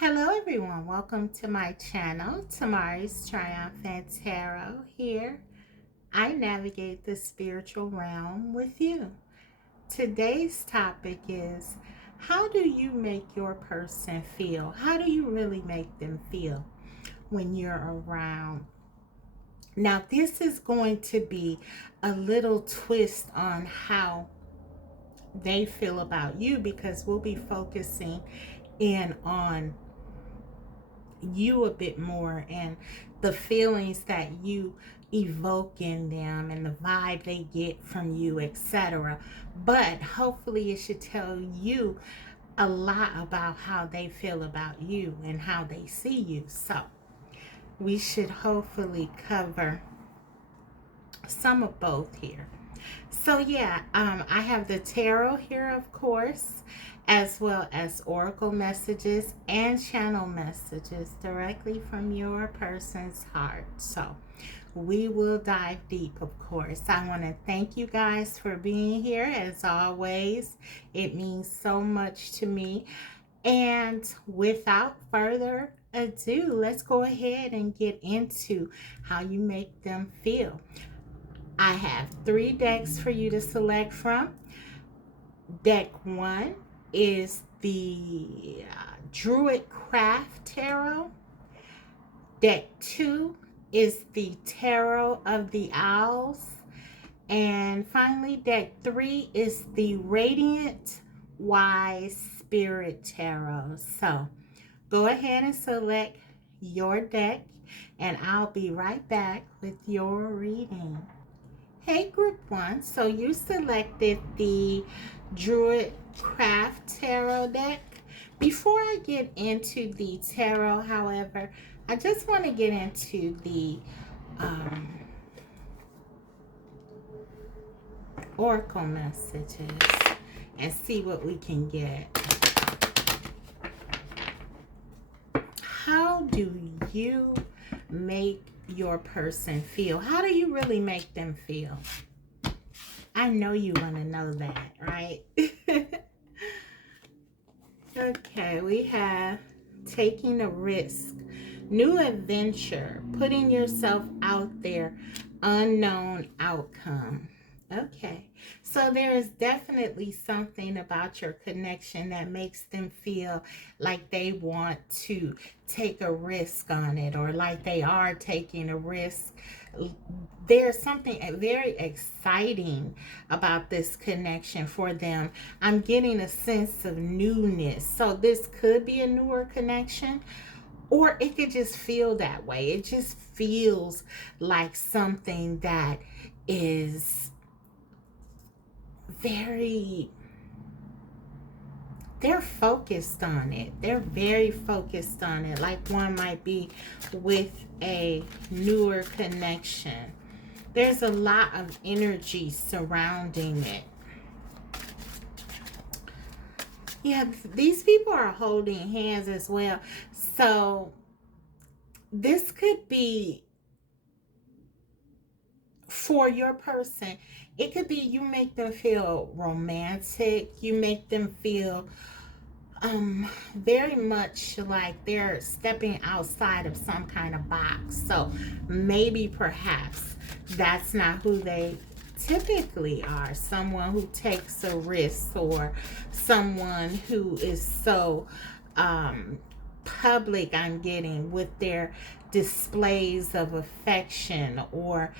Hello everyone, welcome to my channel, Tamari's Triumphant Tarot here. I navigate the spiritual realm with you. Today's topic is, how do you make your person feel? How do you really make them feel when you're around? Now this is going to be a little twist on how they feel about you, because we'll be focusing in on you a bit more and the feelings that you evoke in them and the vibe they get from you, etc. But hopefully it should tell you a lot about how they feel about you and how they see you. So we should hopefully cover some of both here. So yeah, I have the tarot here, of course, as well as oracle messages and channel messages directly from your person's heart. So we will dive deep, of course. I want to thank you guys for being here. As always, it means so much to me. And without further ado, let's go ahead and get into how you make them feel. I have 3 decks for you to select from. Deck 1 is the Druidcraft Tarot. Deck 2 is the Tarot of the Owls. And finally, deck 3 is the Radiant Wise Spirit Tarot. So go ahead and select your deck, and I'll be right back with your reading. Hey group 1, so you selected the Druidcraft Tarot deck. Before I get into the tarot, however, I just want to get into the oracle messages and see what we can get. How do you make your person feel? How do you really make them feel? I know you want to know that, right? Okay, we have taking a risk, new adventure, putting yourself out there, unknown outcome. Okay, so there is definitely something about your connection that makes them feel like they want to take a risk on it, or like they are taking a risk. There's something very exciting about this connection for them. I'm getting a sense of newness. So this could be a newer connection, or it could just feel that way. It just feels like something that is they're focused on it. They're very focused on it, like one might be with a newer connection. There's a lot of energy surrounding it. Yeah, these people are holding hands as well. So this could be for your person. It could be you make them feel romantic. You make them feel very much like they're stepping outside of some kind of box. So maybe perhaps that's not who they typically are. Someone who takes a risk, or someone who is so public, I'm getting, with their displays of affection, or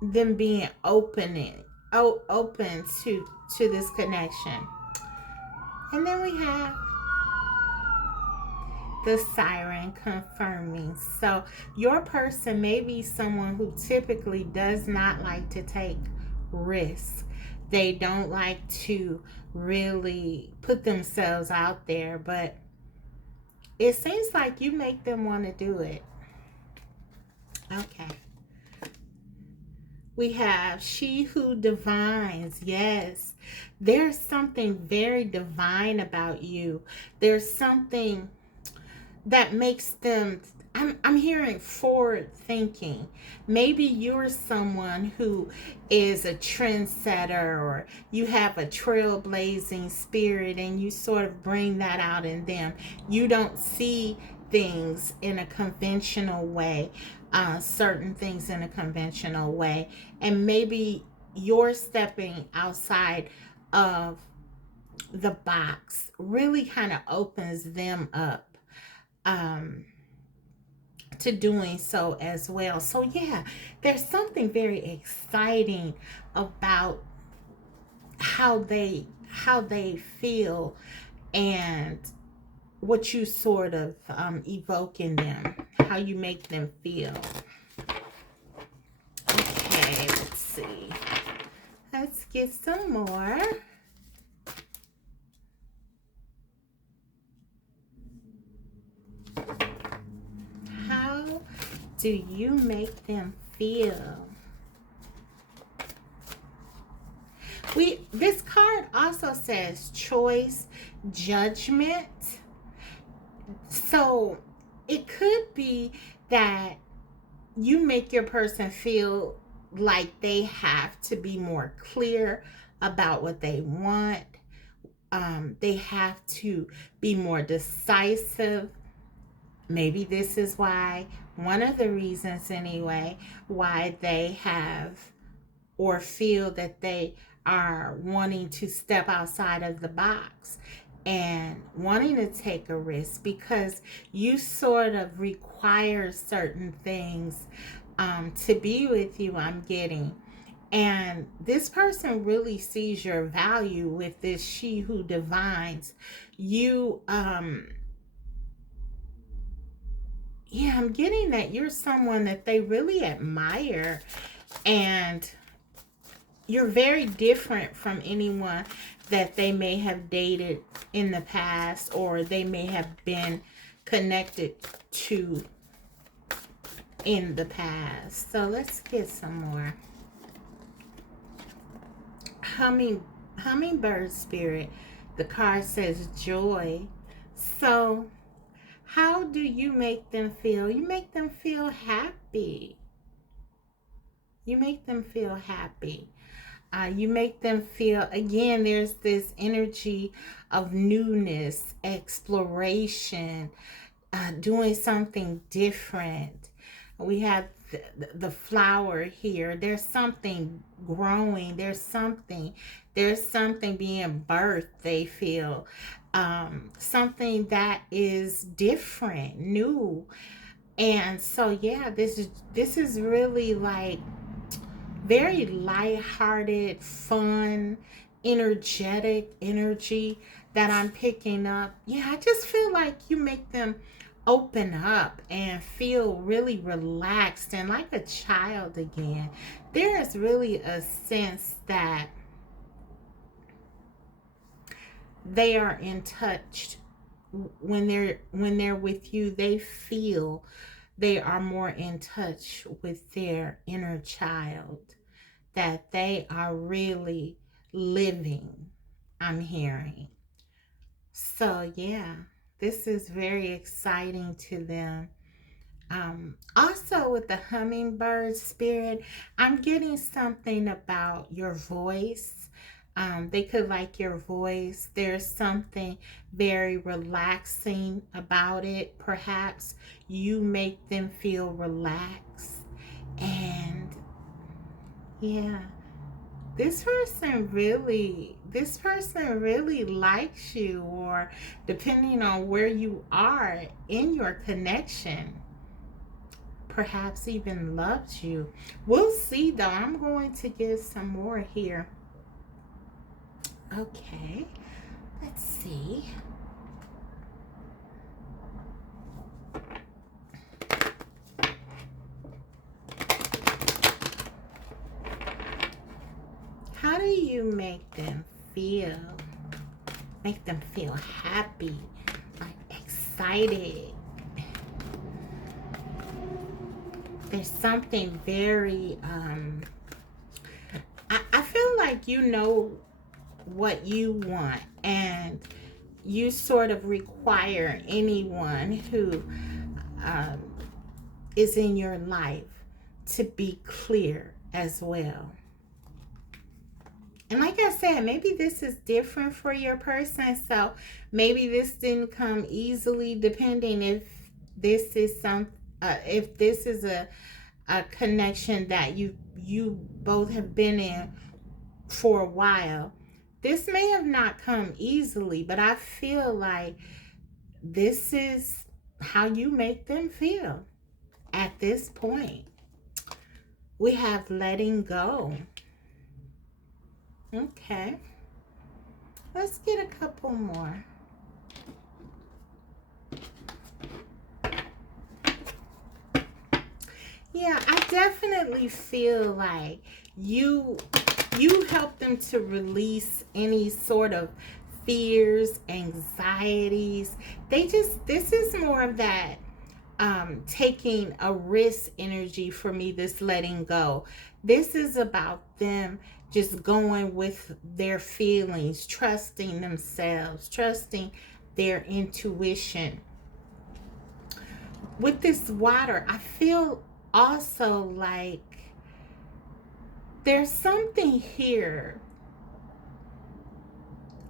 them being open to this connection. And then we have the siren confirming. So your person may be someone who typically does not like to take risks. They don't like to really put themselves out there, but it seems like you make them want to do it. Okay. We have she who divines. Yes, there's something very divine about you. There's something that makes them I'm hearing forward thinking. Maybe you're someone who is a trendsetter, or you have a trailblazing spirit and you sort of bring that out in them. You don't see things in a conventional way, certain things in a conventional way. And maybe you're stepping outside of the box really kind of opens them up. To doing so as well. So yeah, there's something very exciting about how they feel and what you sort of evoke in them, how you make them feel. Okay, let's see. Let's get some more. How do you make them feel? This card also says choice, judgment. So it could be that you make your person feel like they have to be more clear about what they want. They have to be more decisive. Maybe this is why, one of the reasons anyway, why they have or feel that they are wanting to step outside of the box and wanting to take a risk, because you sort of require certain things to be with you, I'm getting. And this person really sees your value with this she who divines. You, yeah, I'm getting that you're someone that they really admire, and you're very different from anyone that they may have dated in the past, or they may have been connected to in the past. So let's get some more. Hummingbird spirit. The card says joy. So how do you make them feel? You make them feel happy. You make them feel happy. You make them feel, again, there's this energy of newness, exploration, doing something different. We have the flower here. There's something growing. There's something being birthed, they feel. Something that is different, new. And so, yeah, this is really like very light-hearted, fun, energetic energy that I'm picking up. Yeah, I just feel like you make them open up and feel really relaxed and like a child again. There is really a sense that they are in touch when they're with you. They feel they are more in touch with their inner child, that they are really living, I'm hearing. So yeah, this is very exciting to them. Also with the hummingbird spirit, I'm getting something about your voice. They could like your voice. There's something very relaxing about it. Perhaps you make them feel relaxed. And yeah, this person really likes you, or depending on where you are in your connection, perhaps even loves you. We'll see though. I'm going to get some more here. Okay, let's see. How do you make them feel? Make them feel happy, like excited. There's something very, I feel like you know what you want, and you sort of require anyone who is in your life to be clear as well. And like I said, maybe this is different for your person. So maybe this didn't come easily, depending if this is a connection that you both have been in for a while. This may have not come easily, but I feel like this is how you make them feel at this point. We have letting go. Okay. Let's get a couple more. Yeah, I definitely feel like you help them to release any sort of fears, anxieties. This is more of that taking a risk energy for me, this letting go. This is about them just going with their feelings, trusting themselves, trusting their intuition. With this water, I feel also like there's something here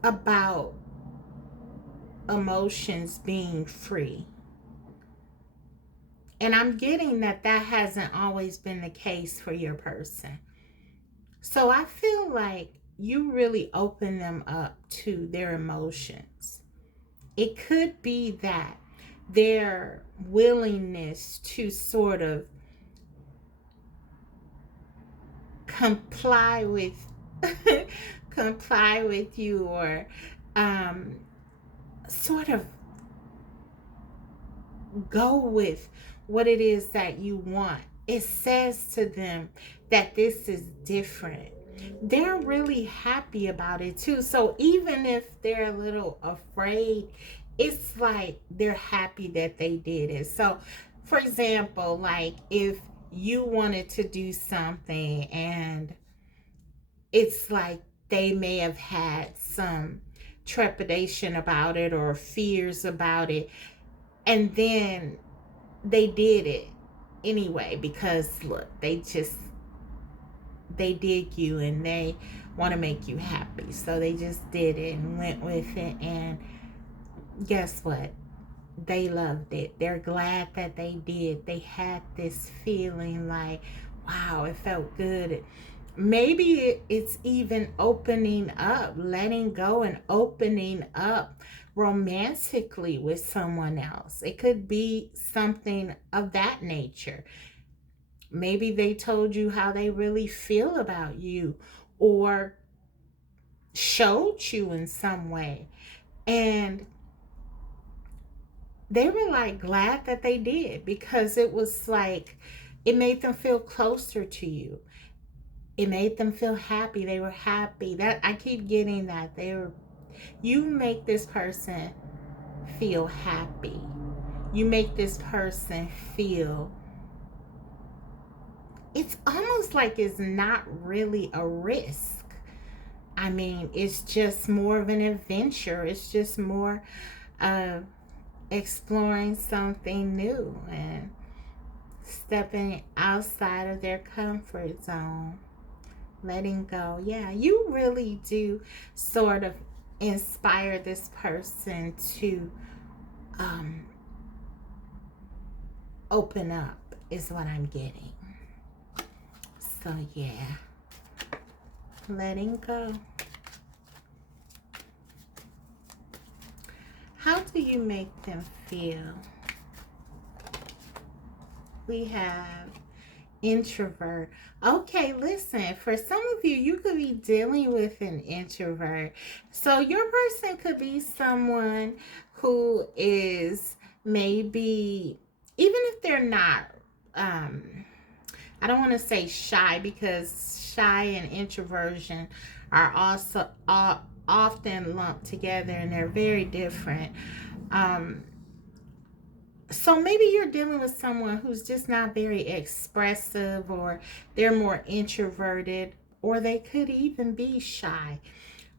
about emotions being free. And I'm getting that hasn't always been the case for your person. So I feel like you really open them up to their emotions. It could be that their willingness to sort of comply with you, or sort of go with what it is that you want. It says to them that this is different. They're really happy about it too. So even if they're a little afraid, it's like they're happy that they did it. So for example, like if you wanted to do something and it's like they may have had some trepidation about it or fears about it, and then they did it anyway because look, they dig you and they want to make you happy, so they just did it and went with it, and guess what, they loved it. They're glad that they did. They had this feeling like, wow, it felt good. Maybe it's even opening up, letting go and opening up romantically with someone else. It could be something of that nature. Maybe they told you how they really feel about you, or showed you in some way, and they were like glad that they did, because it was like it made them feel closer to you. It made them feel happy. They were happy. That I keep getting that. You make this person feel happy. You make this person feel, it's almost like it's not really a risk. I mean, it's just more of an adventure. It's just more exploring something new and stepping outside of their comfort zone. Letting go. Yeah, you really do sort of inspire this person to open up, is what I'm getting. So yeah, letting go. How do you make them feel? We have introvert. Okay, listen, for some of you, you could be dealing with an introvert. So your person could be someone who is maybe, even if they're not, I don't want to say shy, because shy and introversion are also often lumped together, and they're very different. So maybe you're dealing with someone who's just not very expressive, or they're more introverted, or they could even be shy.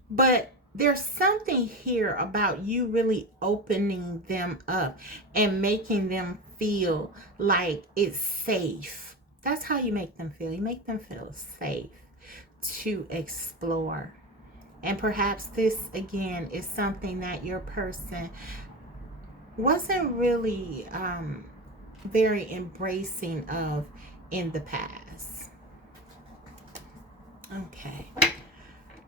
But there's something here about you really opening them up and making them feel like it's safe. That's how you make them feel. You make them feel safe to explore. And perhaps this, again, is something that your person wasn't really very embracing of in the past. Okay.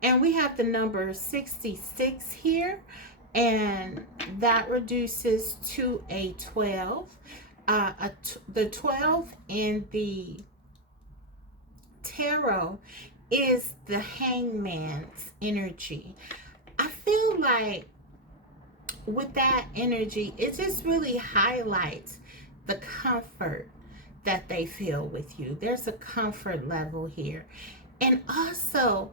And we have the number 66 here, and that reduces to a 12. The 12 in the tarot is the hangman's energy. I feel like with that energy, it just really highlights the comfort that they feel with you. There's a comfort level here. And also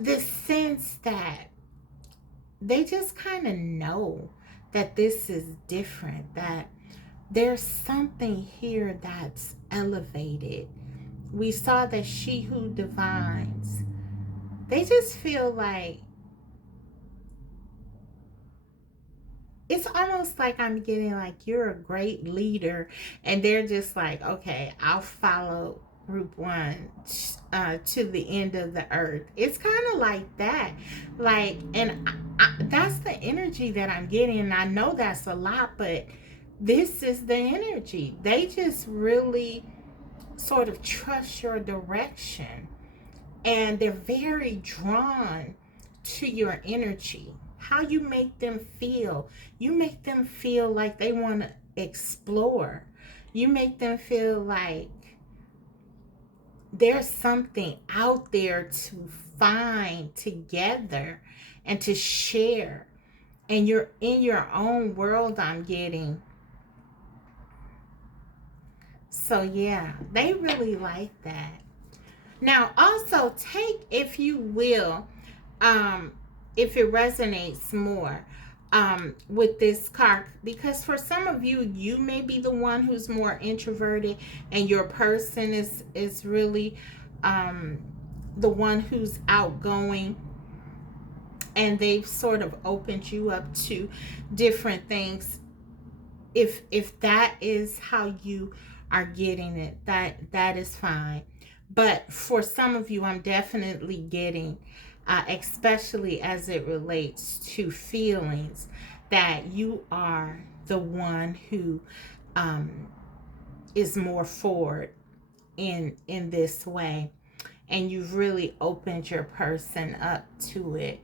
this sense that they just kind of know that this is different, that there's something here that's elevated. We saw that she who divines. They just feel like it's almost like I'm getting like you're a great leader, and they're just like, okay, I'll follow group one to the end of the earth. It's kind of like that. Like, and that's the energy that I'm getting. And I know that's a lot, but this is the energy. They just really sort of trust your direction, and they're very drawn to your energy. How you make them feel. You make them feel like they want to explore. You make them feel like there's something out there to find together and to share. And you're in your own world, I'm getting. So yeah, they really like that. Now also take, if you will, if it resonates more with this card, because for some of you, you may be the one who's more introverted, and your person is really the one who's outgoing, and they've sort of opened you up to different things. If that is how you are getting it, that is fine. But for some of you, I'm definitely getting, especially as it relates to feelings, that you are the one who is more forward in this way, and you've really opened your person up to it.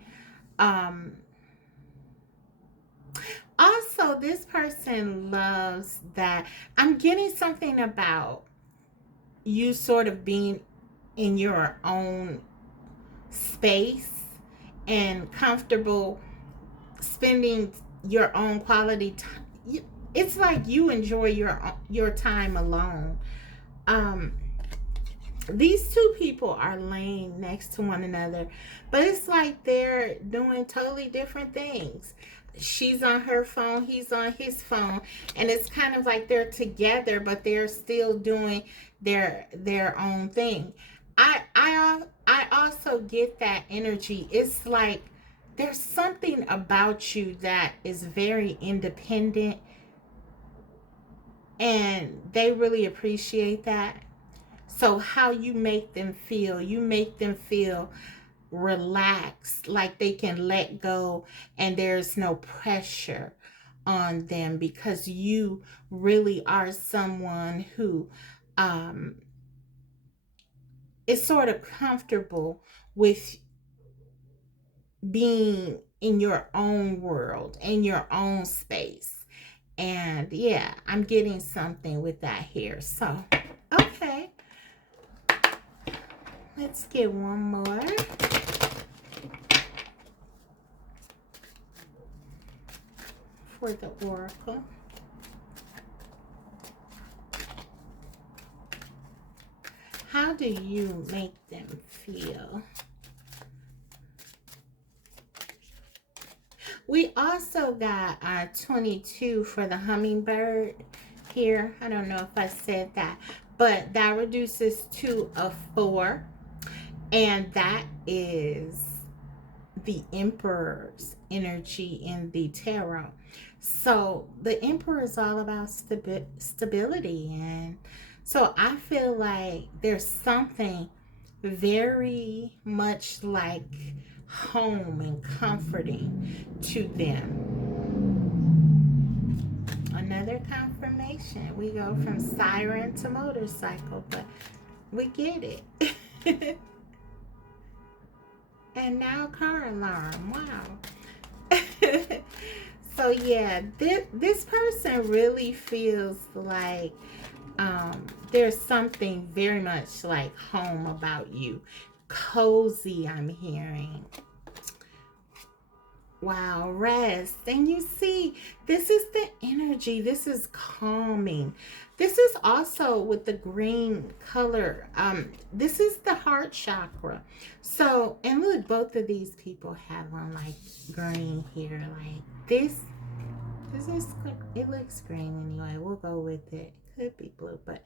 Also, this person loves that. I'm getting something about you sort of being in your own space and comfortable spending your own quality time. It's like you enjoy your time alone. These two people are laying next to one another, but it's like they're doing totally different things. She's on her phone, he's on his phone, and it's kind of like they're together, but they're still doing their own thing. I also get that energy. It's like there's something about you that is very independent, and they really appreciate that. So how you make them feel, you make them feel relaxed, like they can let go and there's no pressure on them, because you really are someone who is sort of comfortable with being in your own world, in your own space. And yeah, I'm getting something with that here. So, okay. Let's get one more. For the oracle. How do you make them feel? We also got 22 for the hummingbird here. I don't know if I said that, but that reduces to a 4. And that is the Emperor's energy in the tarot. So the Emperor is all about stability. And so I feel like there's something very much like home and comforting to them. Another confirmation. We go from siren to motorcycle, but we get it. And now car alarm. Wow. So yeah, this person really feels like there's something very much like home about you. Cozy, I'm hearing. Wow, rest. And you see, this is the energy. This is calming. This is also with the green color. This is the heart chakra. So, and look, both of these people have on like green here. Like this is, it looks green anyway. We'll go with it. Could be blue, but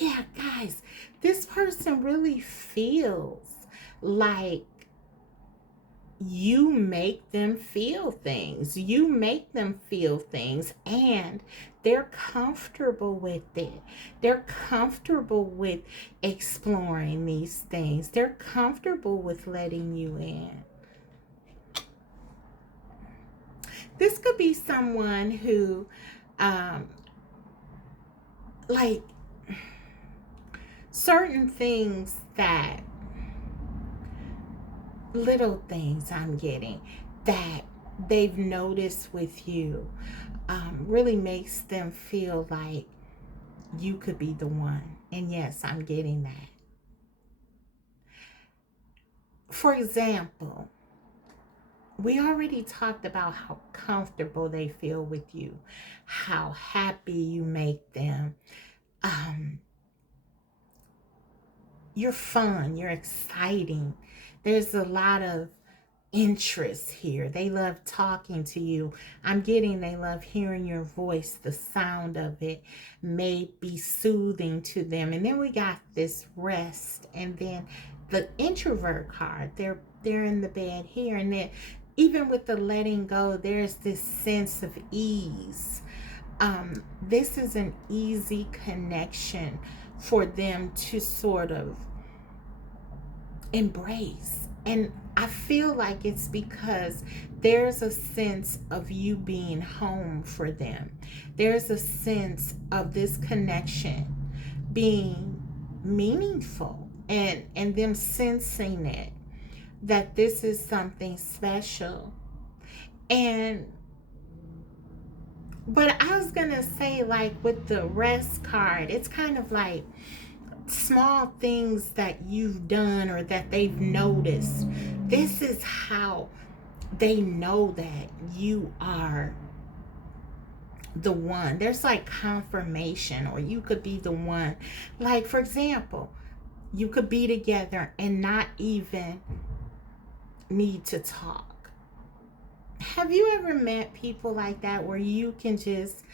yeah, guys, this person really feels like you make them feel things. You make them feel things, and they're comfortable with it. They're comfortable with exploring these things. They're comfortable with letting you in. This could be someone who, like, certain things that little things I'm getting that they've noticed with you really makes them feel like you could be the one. And yes, I'm getting that. For example, we already talked about how comfortable they feel with you, how happy you make them. You're fun, you're exciting. There's a lot of interest here. They love talking to you. I'm getting they love hearing your voice. The sound of it may be soothing to them. And then we got this rest, and then the introvert card. They're in the bed here, and then even with the letting go, there's this sense of ease. This is an easy connection for them to sort of embrace. And I feel like it's because there's a sense of you being home for them. There's a sense of this connection being meaningful, and them sensing it, that this is something special. But I was gonna say, like with the rest card, it's kind of like small things that you've done or that they've noticed. This is how they know that you are the one. There's like confirmation, or you could be the one. Like, for example, you could be together and not even need to talk. Have you ever met people like that, where you can just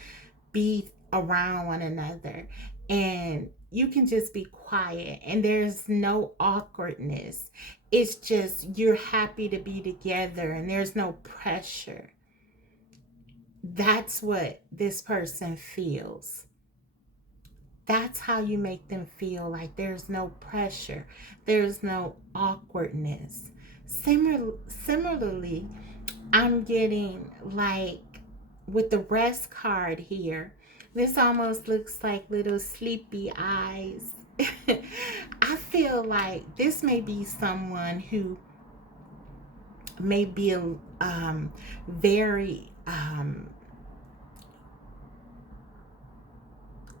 be around one another and you can just be quiet and there's no awkwardness? It's just you're happy to be together and there's no pressure. That's what this person feels. That's how you make them feel, like there's no pressure, there's no awkwardness. Similarly, I'm getting like with the rest card here, this almost looks like little sleepy eyes. I feel like this may be someone who may be very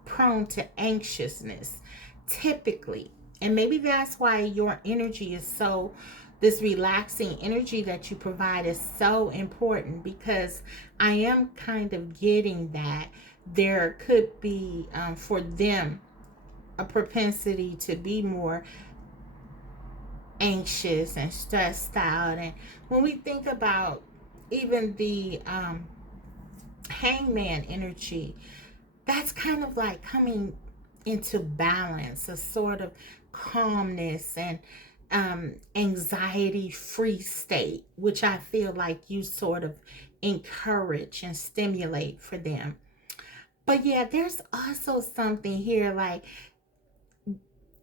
prone to anxiousness typically, and maybe that's why your energy is so, this relaxing energy that you provide is so important, because I am kind of getting that there could be for them a propensity to be more anxious and stressed out. And when we think about even the hangman energy, that's kind of like coming into balance, a sort of calmness, and anxiety-free state, which I feel like you sort of encourage and stimulate for them. But yeah, there's also something here like,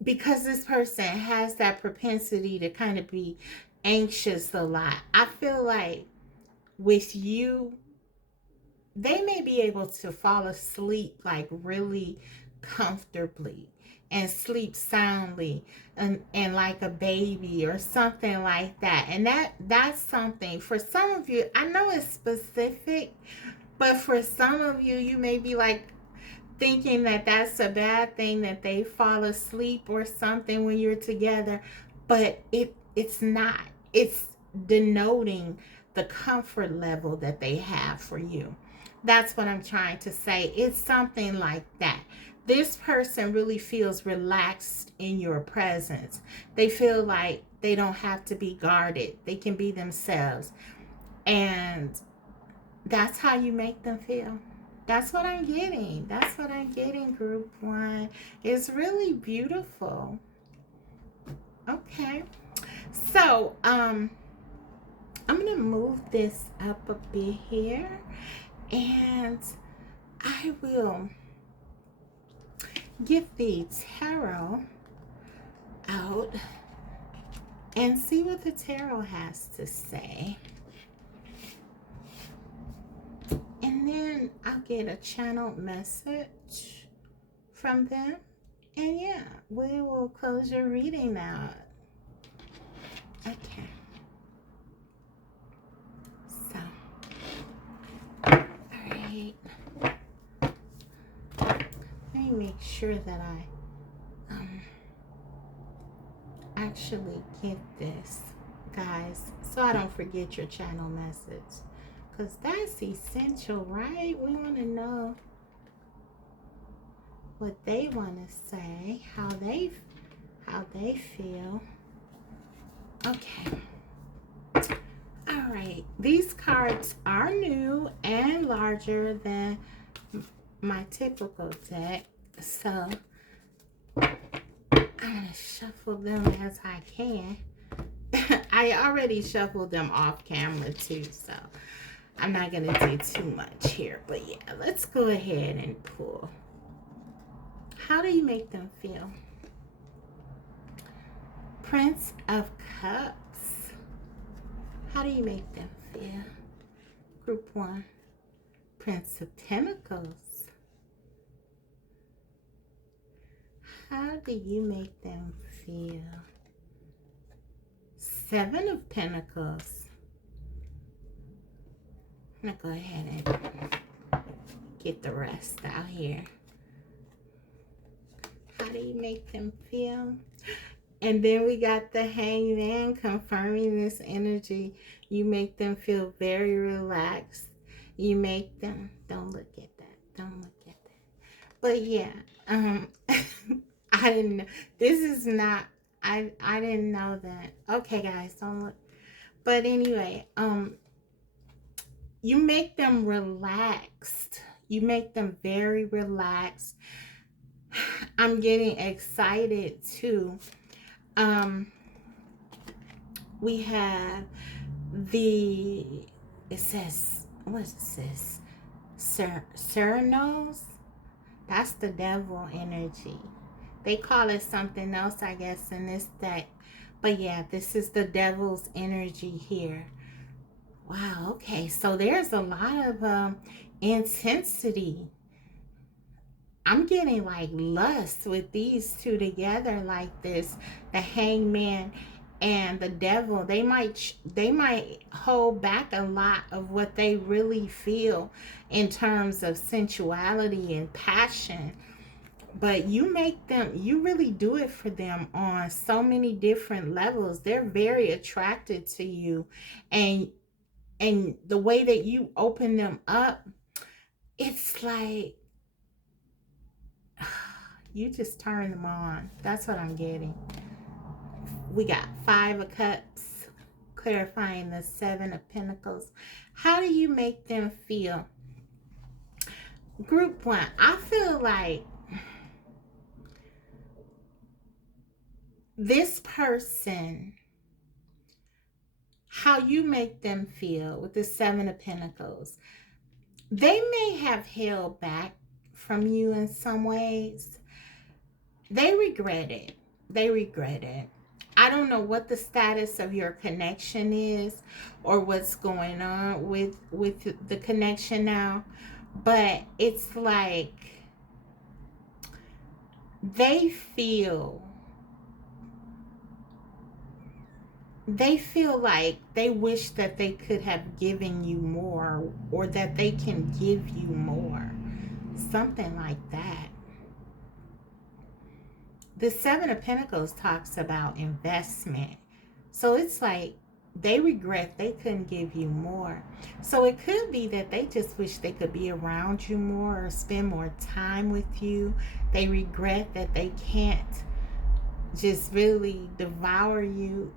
because this person has that propensity to kind of be anxious a lot, I feel like with you, they may be able to fall asleep like really comfortably and sleep soundly, and like a baby or something like that. And that's something for some of you. I know it's specific, but for some of you, you may be like thinking that that's a bad thing that they fall asleep or something when you're together, but it's not. It's denoting the comfort level that they have for you. That's what I'm trying to say. It's something like that. This person really feels relaxed in your presence. They feel like they don't have to be guarded. They can be themselves. And that's how you make them feel. That's what I'm getting. That's what I'm getting, group one. It's really beautiful. Okay. So, I'm gonna move this up a bit here, and I will get the tarot out and see what the tarot has to say. And then I'll get a channeled message from them. And yeah, we will close your reading now. Okay. So, alright. Let me make sure that I actually get this, guys, so I don't forget your channel message. Because that's essential, right? We want to know what they want to say, how they feel. Okay. All right. These cards are new and larger than my typical deck, so I'm gonna shuffle them as I can. I already shuffled them off camera too, so I'm not gonna do too much here. But yeah, let's go ahead and pull. How do you make them feel? Prince of Cups. How do you make them feel? Group one. Prince of Pentacles. How do you make them feel? Seven of Pentacles. I'm gonna go ahead and get the rest out here. How do you make them feel? And then we got the Hangman confirming this energy. You make them feel very relaxed. You make them, don't look at that. Don't look at that. But yeah, I didn't know. This is not, I didn't know that. Okay, guys, don't look. But anyway, you make them relaxed. You make them very relaxed. I'm getting excited too. We have it says, what is this? Cernals? That's the devil energy. They call it something else, I guess, in this deck. But yeah, this is the devil's energy here. Wow, okay. So there's a lot of intensity. I'm getting like lust with these two together like this. The Hangman and the devil. They might hold back a lot of what they really feel in terms of sensuality and passion. But you make them, you really do it for them on so many different levels. They're very attracted to you, and the way that you open them up, it's like you just turn them on. That's what I'm getting. We got Five of Cups, clarifying the Seven of Pentacles. How do you make them feel? Group one, I feel like this person, how you make them feel with the Seven of Pentacles, they may have held back from you in some ways. They regret it. They regret it. I don't know what the status of your connection is or what's going on with the connection now, but it's like they feel like they wish that they could have given you more, or that they can give you more. Something like that. The Seven of Pentacles talks about investment. So it's like they regret they couldn't give you more. So it could be that they just wish they could be around you more or spend more time with you. They regret that they can't just really devour you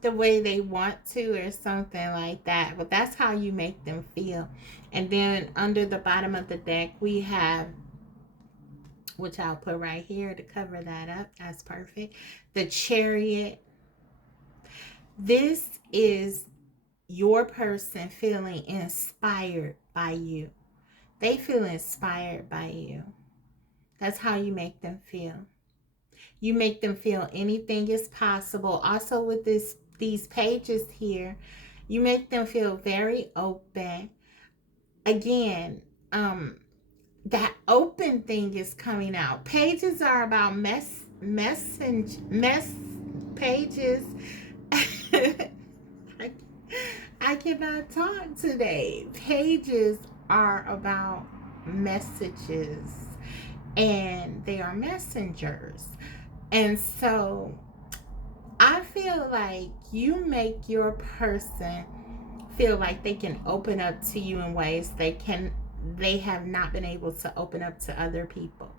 the way they want to, or something like that. But that's how you make them feel. And then under the bottom of the deck, we have, which I'll put right here to cover that up. That's perfect. The Chariot. This is your person feeling inspired by you. They feel inspired by you. That's how you make them feel. You make them feel anything is possible. Also with these pages here, you make them feel very open. Again, that open thing is coming out. Pages are about mess pages. I cannot talk today. Pages are about messages, and they are messengers. And so I feel like you make your person feel like they can open up to you in ways they have not been able to open up to other people.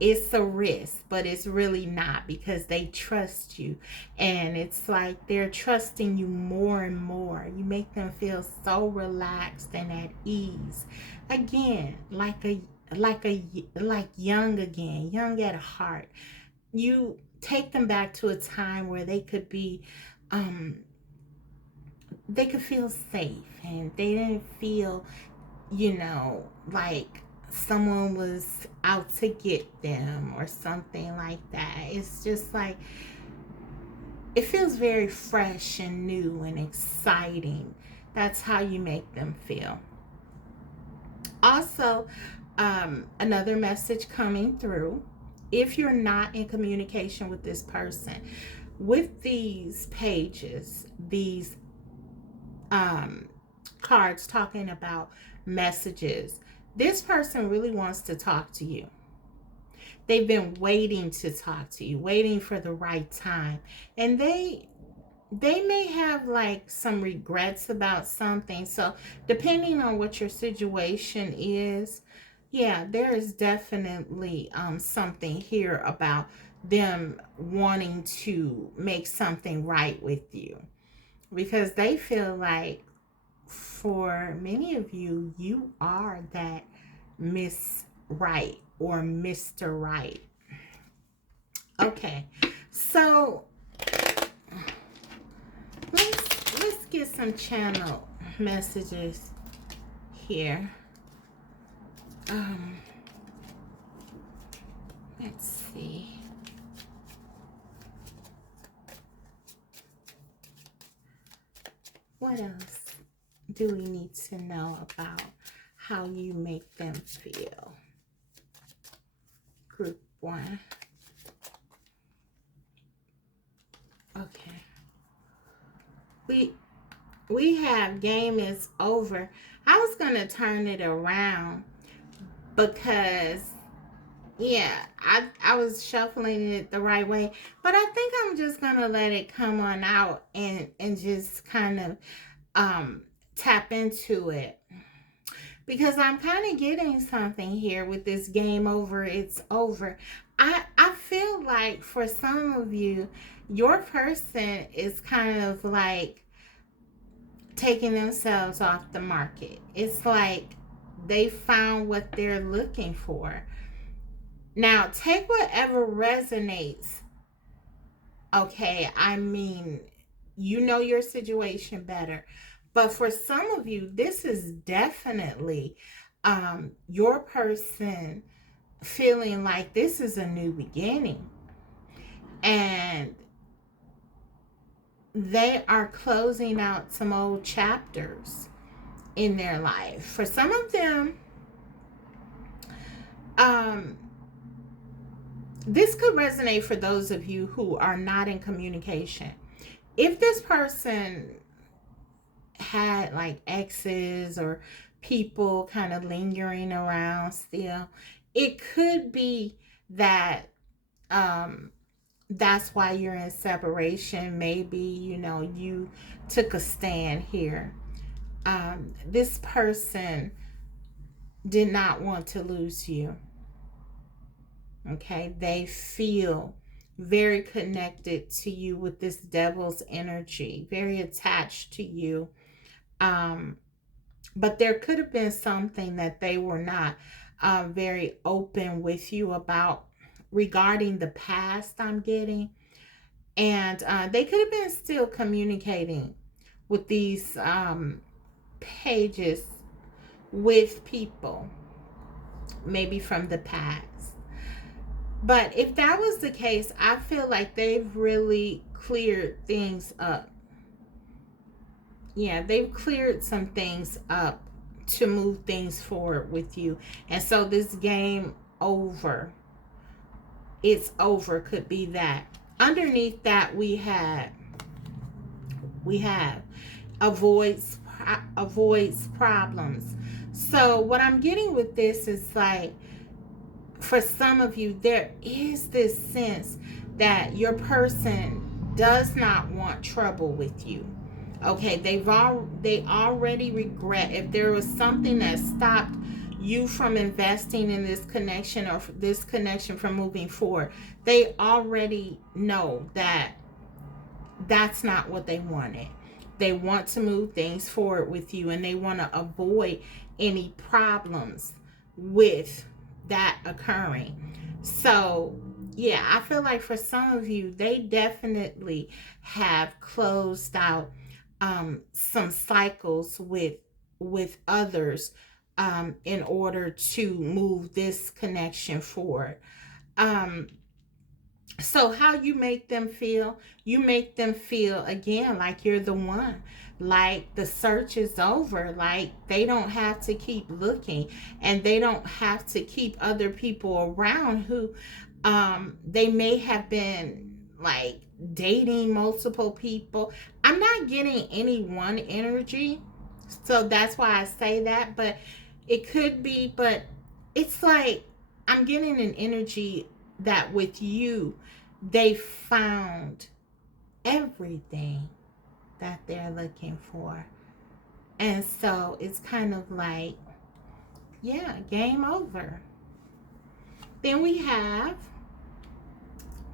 It's a risk, but it's really not, because they trust you, and it's like they're trusting you more and more. You make them feel so relaxed and at ease. Again, like young again, young at heart. You take them back to a time where they could be they could feel safe, and they didn't feel, like someone was out to get them or something like that. It's just like it feels very fresh and new and exciting. That's how you make them feel. Also, another message coming through: if you're not in communication with this person, with these pages, these cards talking about messages, this person really wants to talk to you. They've been waiting to talk to you, waiting for the right time. And they may have like some regrets about something. So depending on what your situation is, yeah, there is definitely something here about them wanting to make something right with you, because they feel like for many of you, you are that Miss Right or Mr. Right. Okay, so let's get some channel messages here. Let's see. What else do we need to know about how you make them feel? Group 1. Okay. We have game is over. I was going to turn it around because, yeah, I was shuffling it the right way. But I think I'm just going to let it come on out and just kind of tap into it, because I'm kind of getting something here with this game over. It's over. I feel like for some of you, your person is kind of like taking themselves off the market. It's like they found what they're looking for. Now, take whatever resonates Okay, I mean, you know your situation better. But for some of you, this is definitely your person feeling like this is a new beginning. And they are closing out some old chapters in their life. For some of them, um, this could resonate for those of you who are not in communication. If this person had like exes or people kind of lingering around still, it could be that that's why you're in separation. Maybe, you took a stand here. This person did not want to lose you. Okay, they feel very connected to you with this devil's energy, very attached to you. Um, but there could have been something that they were not very open with you about regarding the past, I'm getting. And they could have been still communicating with these pages with people, maybe from the past. But if that was the case, I feel like they've really cleared things up. Yeah, they've cleared some things up to move things forward with you. And so this game over, it's over, could be that. Underneath that, we have avoids problems. So what I'm getting with this is like, for some of you, there is this sense that your person does not want trouble with you. Okay, they already regret if there was something that stopped you from investing in this connection or this connection from moving forward. They already know that that's not what they wanted. They want to move things forward with you, and they want to avoid any problems with that occurring. So, yeah, I feel like for some of you, they definitely have closed out some cycles with others in order to move this connection forward. Um, so how you make them feel? You make them feel again like you're the one. Like the search is over. Like they don't have to keep looking, and they don't have to keep other people around who they may have been like dating multiple people. I'm not getting any one energy. So that's why I say that, but it could be, but it's like I'm getting an energy that with you they found everything that they're looking for. And so it's kind of like, yeah, game over. Then we have,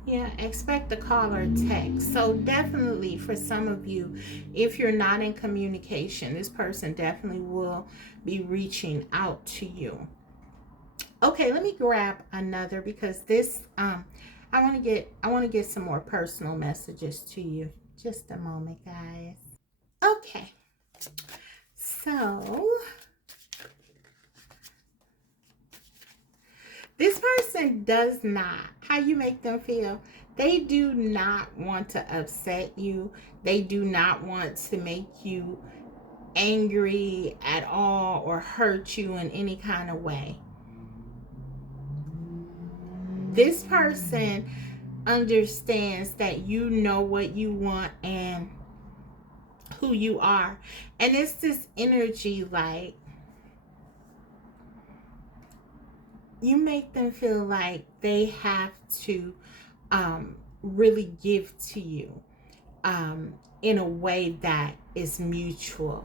yeah, expect a call or text. So definitely for some of you, if you're not in communication, this person definitely will be reaching out to you. Okay, let me grab another because this I want to get some more personal messages to you. Just a moment, guys. Okay. So, this person does not, how you make them feel, they do not want to upset you. They do not want to make you angry at all or hurt you in any kind of way. This person understands that you know what you want and who you are. And it's this energy like you make them feel like they have to really give to you in a way that is mutual.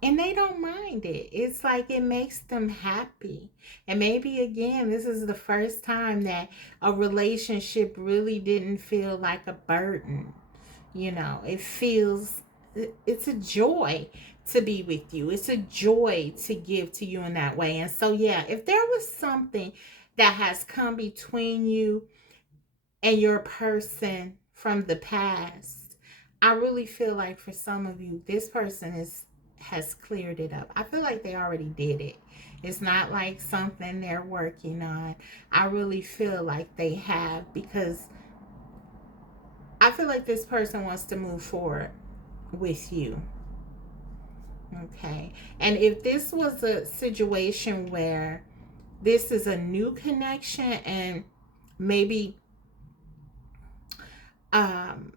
And they don't mind it. It's like it makes them happy. And maybe again, this is the first time that a relationship really didn't feel like a burden. It feels, it's a joy to be with you. It's a joy to give to you in that way. And so, yeah, if there was something that has come between you, and your person from the past, I really feel like for some of you, this person has cleared it up. I feel like they already did it. It's not like something they're working on. I really feel like they have, because I feel like this person wants to move forward with you. Okay. And if this was a situation where this is a new connection, and maybe um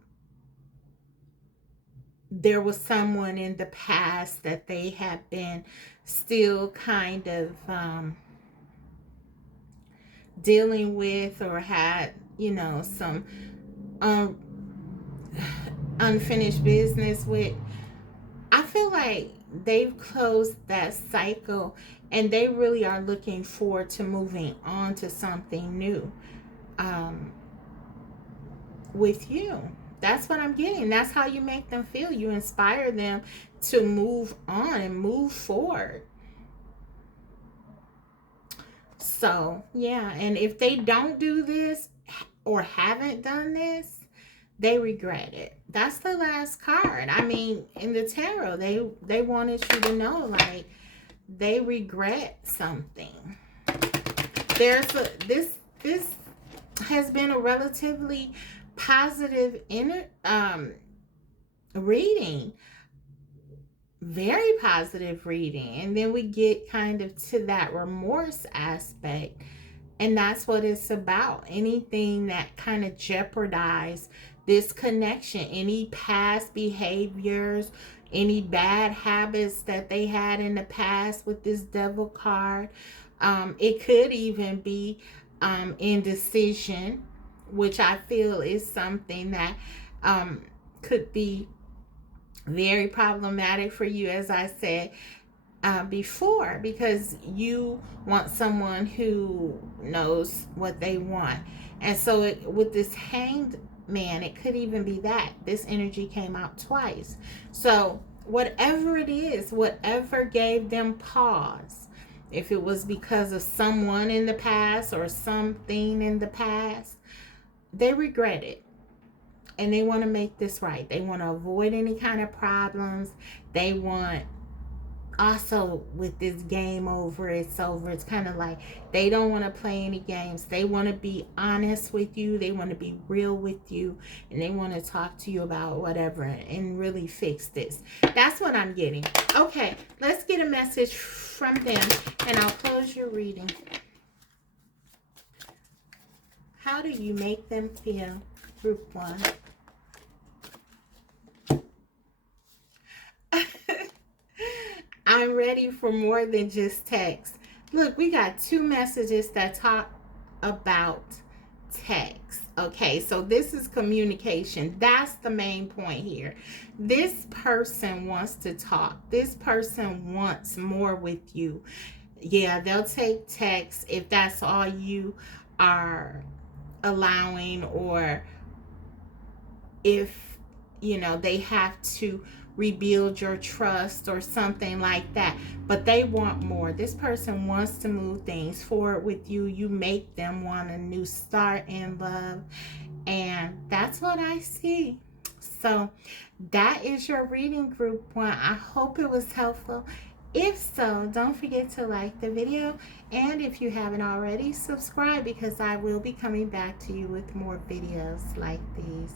there was someone in the past that they have been still kind of dealing with, or had, some um, unfinished business with, I feel like they've closed that cycle, and they really are looking forward to moving on to something new um, with you. That's what I'm getting. That's how you make them feel. You inspire them to move on and move forward. So, yeah. And if they don't do this or haven't done this, they regret it. That's the last card. I mean, in the tarot, they wanted you to know, like, they regret something. This has been a relatively positive reading, very positive reading, and then we get kind of to that remorse aspect, and that's what it's about. Anything that kind of jeopardize this connection, any past behaviors, any bad habits that they had in the past with this devil card. It could even be indecision, which I feel is something that could be very problematic for you, as I said before, because you want someone who knows what they want. And so with this hanged man, it could even be that this energy came out twice. So whatever it is, whatever gave them pause, if it was because of someone in the past or something in the past, they regret it. And they want to make this right. They want to avoid any kind of problems. They want, also, with this game over, it's over, it's kind of like they don't want to play any games. They want to be honest with you, they want to be real with you, and they want to talk to you about whatever and really fix this. That's what I'm getting. Okay, let's get a message from them, and I'll close your reading. How do you make them feel? Group 1. I'm ready for more than just text. Look, we got 2 messages that talk about text. Okay, so this is communication. That's the main point here. This person wants to talk. This person wants more with you. Yeah, they'll take text if that's all you are allowing, or if they have to rebuild your trust or something like that. But they want more. This person wants to move things forward with you. You make them want a new start in love, and that's what I see. So that is your reading, group 1. I hope it was helpful. If so, don't forget to like the video, and if you haven't already, subscribe, because I will be coming back to you with more videos like these.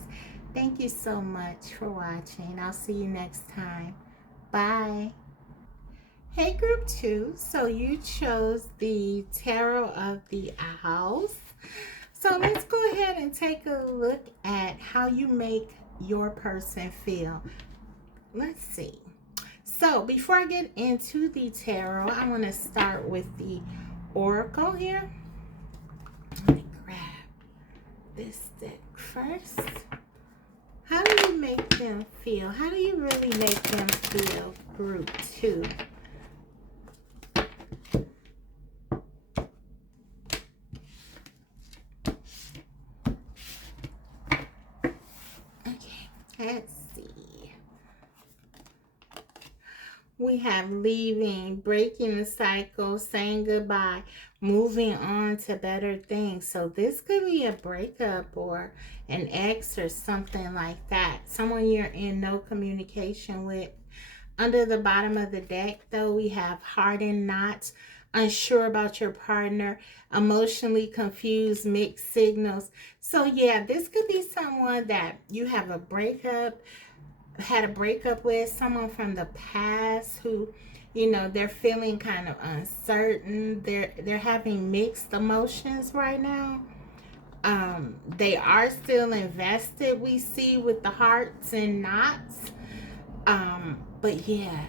Thank you so much for watching. I'll see you next time. Bye. Hey, group 2. So you chose the Tarot of the Owls. So let's go ahead and take a look at how you make your person feel. Let's see. So before I get into the tarot, I want to start with the oracle here. Let me grab this deck first. How do you make them feel? How do you really make them feel, group 2? Okay, let's see. We have leaving, breaking the cycle, saying goodbye, moving on to better things. So this could be a breakup or an ex or something like that. Someone you're in no communication with. Under the bottom of the deck, though, we have hardened knots, unsure about your partner, emotionally confused, mixed signals. So yeah, this could be someone that you have a breakup, had a breakup with, someone from the past who, they're feeling kind of uncertain. They're having mixed emotions right now. They are still invested, we see, with the hearts and knots. But yeah,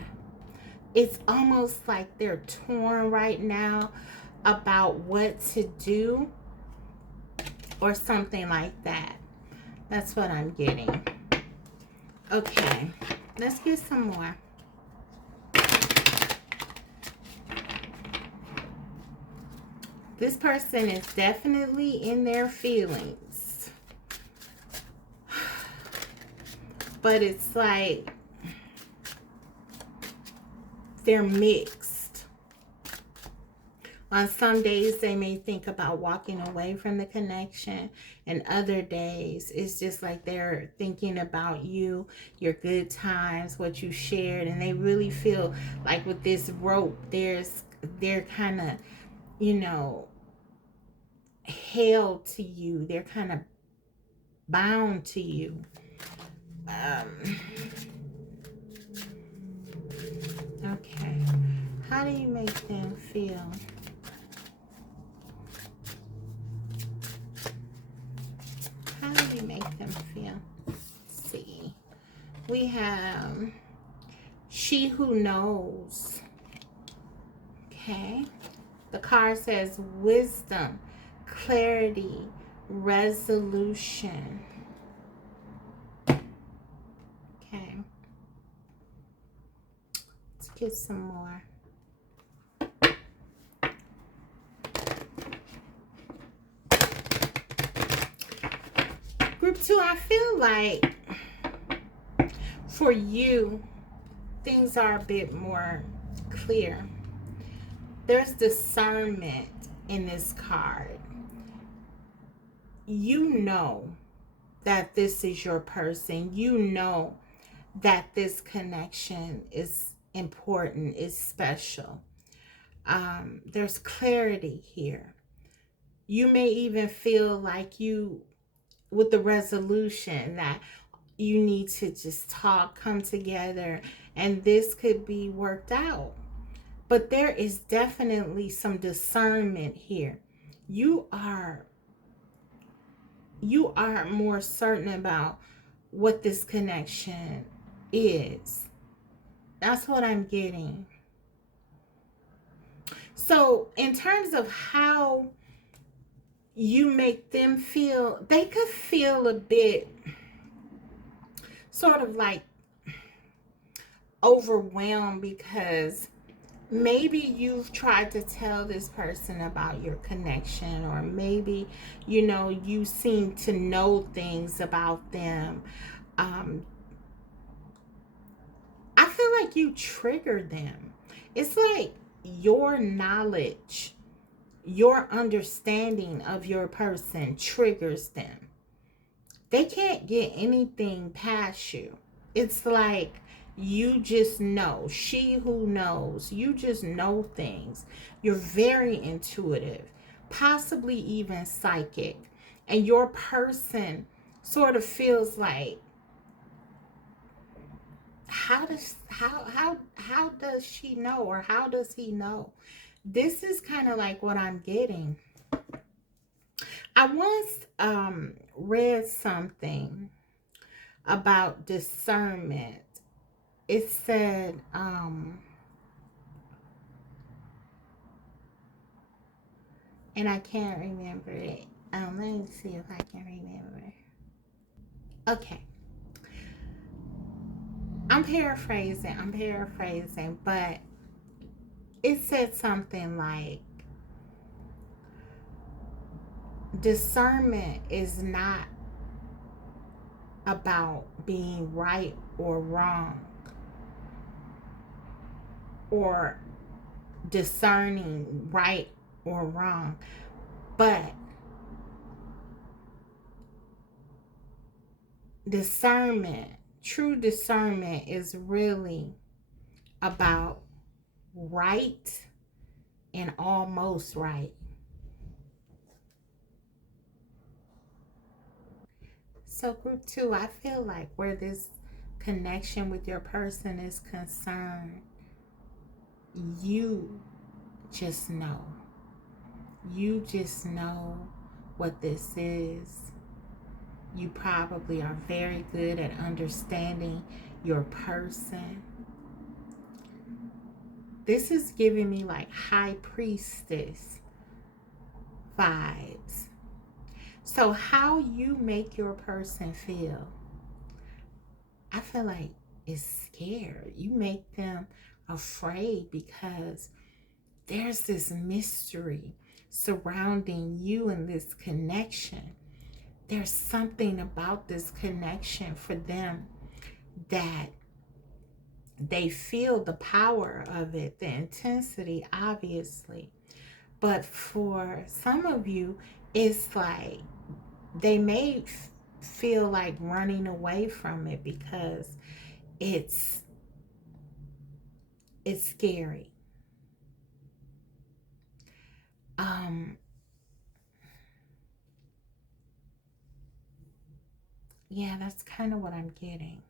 it's almost like they're torn right now about what to do or something like that. That's what I'm getting. Okay, let's get some more. This person is definitely in their feelings. But it's like they're mixed. On some days, they may think about walking away from the connection, and other days, it's just like they're thinking about you, your good times, what you shared, and they really feel like with this rope, they're kind of, held to you. They're kind of bound to you. Okay. How do you make them feel? How do you make them feel? Let's see. We have she who knows. Okay. The card says wisdom, clarity, resolution. Okay. Let's get some more. Group 2, I feel like for you, things are a bit more clear. There's discernment in this card. You know that this is your person. You know that this connection is important, is special. There's clarity here. You may even feel like you, with the resolution, that you need to just talk, come together, and this could be worked out. But there is definitely some discernment here. You are more certain about what this connection is. That's what I'm getting. So in terms of how you make them feel, they could feel a bit sort of like overwhelmed because maybe you've tried to tell this person about your connection, or maybe you seem to know things about them. I feel like you trigger them. It's like your knowledge, your understanding of your person triggers them. They can't get anything past you. It's like you just know. She who knows. You just know things. You're very intuitive, possibly even psychic. And your person sort of feels like, how does she know, or how does he know? This is kind of like what I'm getting. I once read something about discernment. It said, and I can't remember it. Let me see if I can remember. Okay. I'm paraphrasing, but it said something like, discernment is not about being right or wrong. or discerning right or wrong. But discernment, true discernment, is really about right and almost right. So group 2, I feel like where this connection with your person is concerned, you just know. You just know what this is. You probably are very good at understanding your person. This is giving me like high priestess vibes. So how you make your person feel, I feel like is scared. You make them afraid because there's this mystery surrounding you and this connection. There's something about this connection for them that they feel the power of it, the intensity, obviously. But for some of you, it's like they may feel like running away from it because it's scary. Yeah, that's kind of what I'm getting.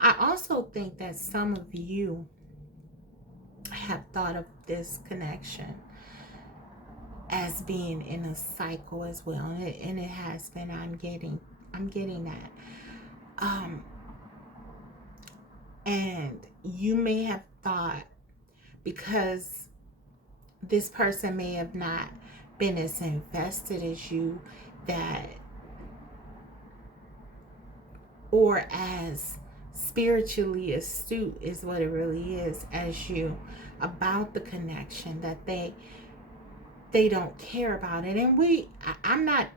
I also think that some of you have thought of this connection as being in a cycle as well, and it has been. I'm getting that. And you may have thought, because this person may have not been as invested as you, that, or as spiritually astute is what it really is as you about the connection, that they don't care about it. And I'm not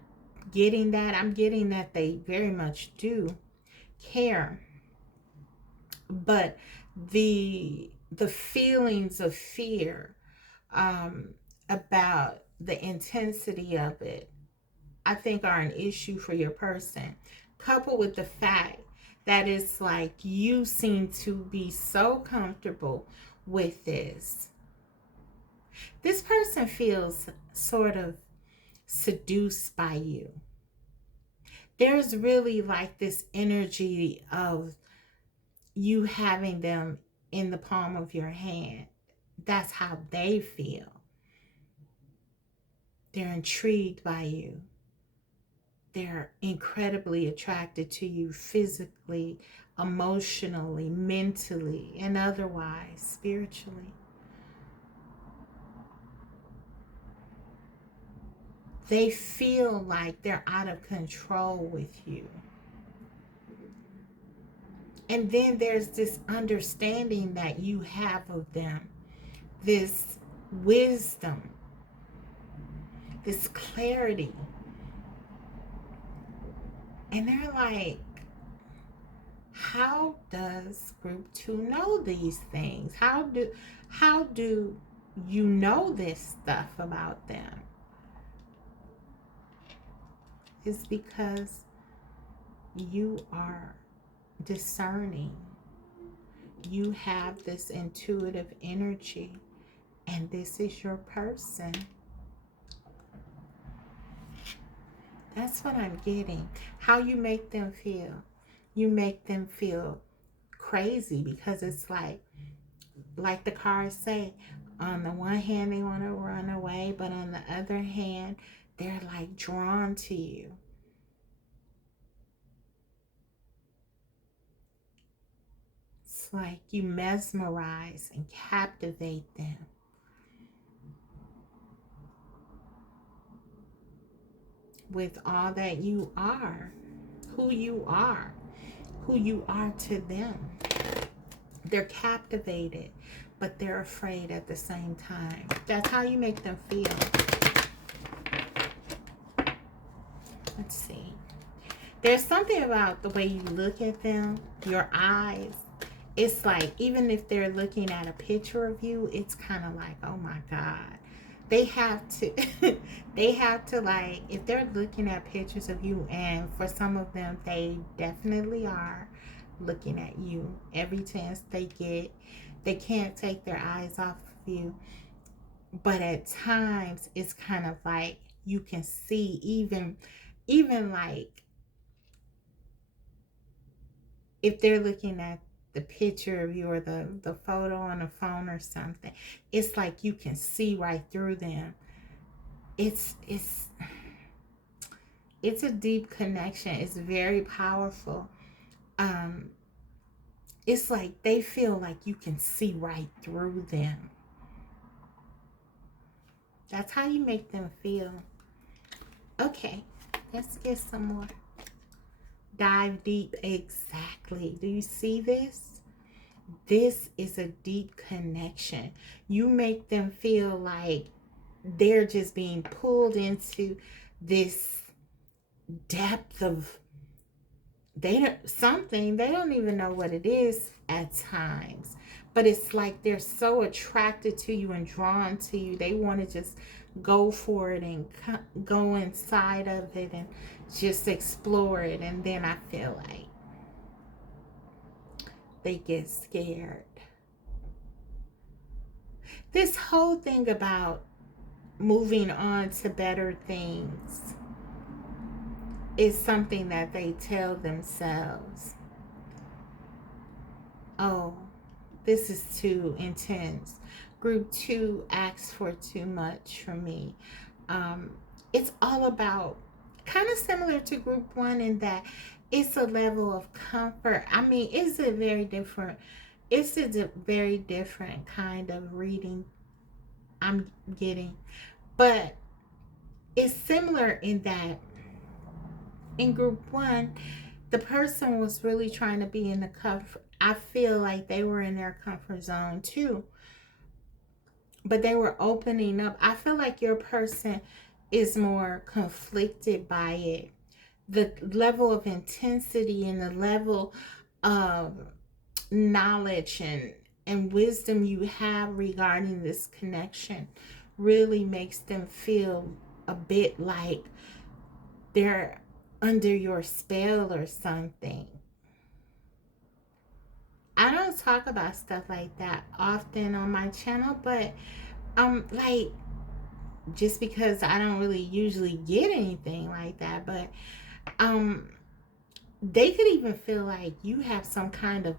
getting that. I'm getting that they very much do care. But the feelings of fear about the intensity of it, I think, are an issue for your person, coupled with the fact that it's like you seem to be so comfortable with this. This person feels sort of seduced by you. There's really like this energy of you having them in the palm of your hand. That's how they feel. They're intrigued by you. They're incredibly attracted to you physically, emotionally, mentally, and otherwise, spiritually. They feel like they're out of control with you. And then there's this understanding that you have of them, this wisdom, this clarity. And they're like, how does group 2 know these things? How do you know this stuff about them? It's because you are discerning. You have this intuitive energy, and this is your person. That's what I'm getting. How you make them feel. You make them feel crazy because it's like the cards say, on the one hand they want to run away, but on the other hand they're like drawn to you. It's like you mesmerize and captivate them. With all that you are, who you are to them. They're captivated, but they're afraid at the same time. That's how you make them feel. Let's see. there's something about the way you look at them, your eyes. It's like, even if they're looking at a picture of you, it's kind of like, oh my God. They have to, they have to, like, if they're looking at pictures of you, and for some of them, they definitely are looking at you every chance they get. They can't take their eyes off of you. But at times, it's kind of like you can see even like, if they're looking at the picture of you or the photo on the phone or something, it's like you can see right through them. It's a deep connection. It's very powerful. um it's like they feel like you can see right through them. That's how you make them feel. Okay, let's get some more. Dive deep. Exactly. Do you see this? This is a deep connection. You make them feel like they're just being pulled into this depth of they don't even know what it is at times, but it's like they're so attracted to you and drawn to you, they want to just go for it and go inside of it and just explore it. And then I feel like they get scared. This whole thing about moving on to better things is something that they tell themselves. Oh, this is too intense. Group 2 asks for too much from me. It's all about, kind of similar to group 1 in that it's a level of comfort. I mean, it's a very different kind of reading I'm getting. But it's similar in that in group 1, the person was really trying to be in the comfort. I feel like they were in their comfort zone too, but they were opening up. I feel like your person is more conflicted by it. The level of intensity and the level of knowledge and wisdom you have regarding this connection really makes them feel a bit like they're under your spell or something. I don't talk about stuff like that often on my channel, but like, just because I don't really usually get anything like that, but they could even feel like you have some kind of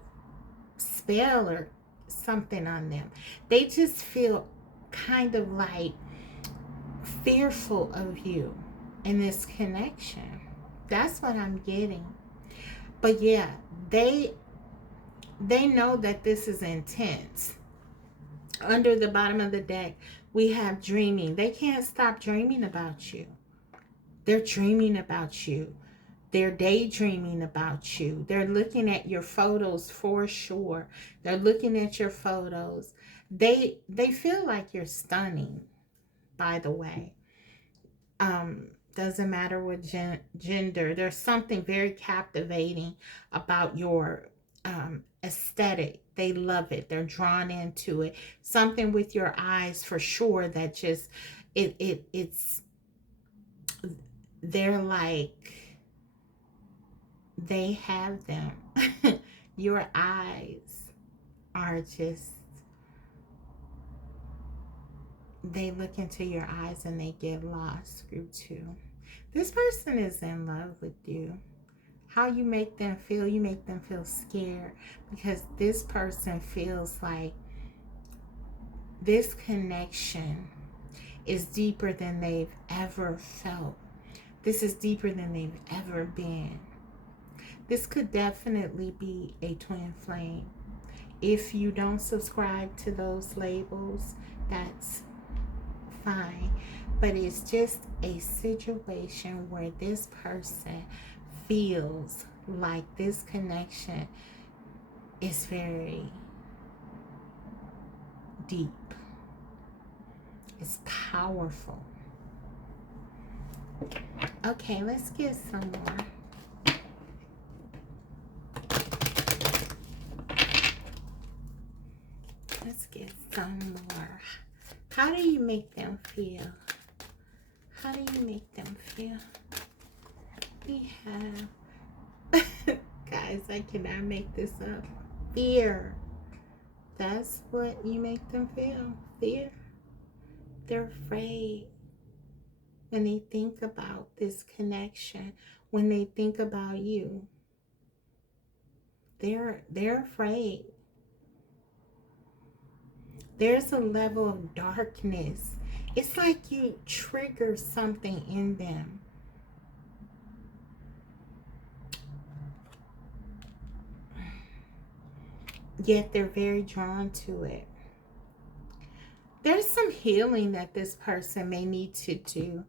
spell or something on them. They just feel kind of like fearful of you in this connection. That's what I'm getting. But yeah, they know that this is intense. Under the bottom of the deck, we have dreaming. They can't stop dreaming about you. They're dreaming about you. They're daydreaming about you. They're looking at your photos for sure. They're looking at your photos. They feel like you're stunning, by the way. Doesn't matter what gender. There's something very captivating about your aesthetic. They love it. They're drawn into it. Something with your eyes for sure that just it's they're like, they have them. Your eyes are just, they look into your eyes and they get lost. Group 2. This person is in love with you. How you make them feel, you make them feel scared, because this person feels like this connection is deeper than they've ever felt. This is deeper than they've ever been. This could definitely be a twin flame. If you don't subscribe to those labels, that's fine. But it's just a situation where this person feels like this connection is very deep. It's powerful. Okay, let's get some more. Let's get some more. How do you make them feel? How do you make them feel? We have, guys, I cannot make this up. Fear. That's what you make them feel. Fear. They're afraid when they think about this connection, when they think about you. They're afraid. There's a level of darkness. It's like you trigger something in them. Yet they're very drawn to it. There's some healing that this person may need to do,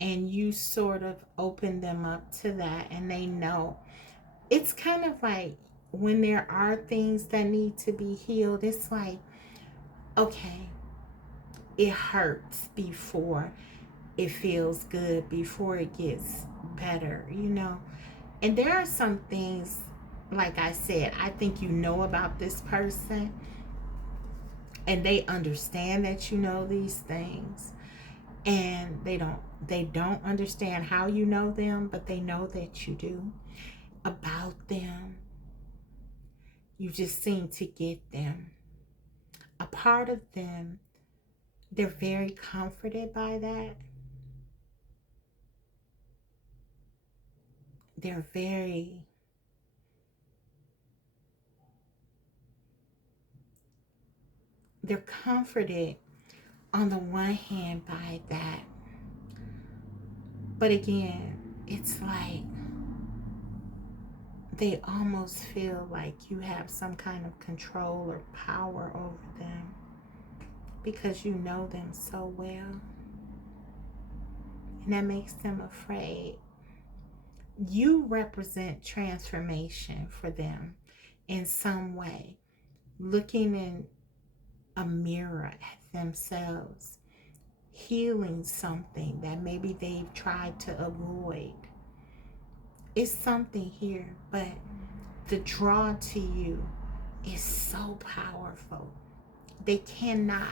and you sort of open them up to that, and they know. It's kind of like when there are things that need to be healed, it's like, okay, it hurts before it feels good, before it gets better, you know. And there are some things, like I said, I think you know about this person, and they understand that you know these things, and they don't understand how you know them, but they know that you do about them. You just seem to get them. A part of them, they're very comforted by that. They're comforted on the one hand by that. But again, it's like they almost feel like you have some kind of control or power over them because you know them so well. And that makes them afraid. You represent transformation for them in some way. Looking in a mirror at themselves, healing something that maybe they've tried to avoid. It's something here, but the draw to you is so powerful. They cannot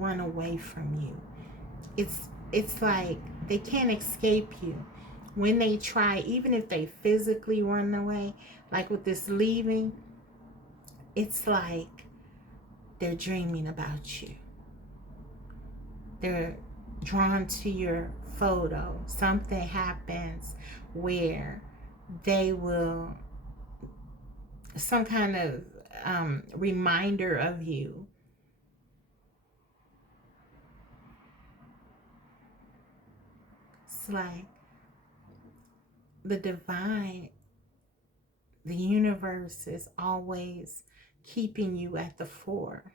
run away from you. It's like they can't escape you. When they try, even if they physically run away, like with this leaving, it's like they're dreaming about you. They're drawn to your photo. Something happens where they will, some kind of reminder of you. It's like the divine, the universe is always keeping you at the fore.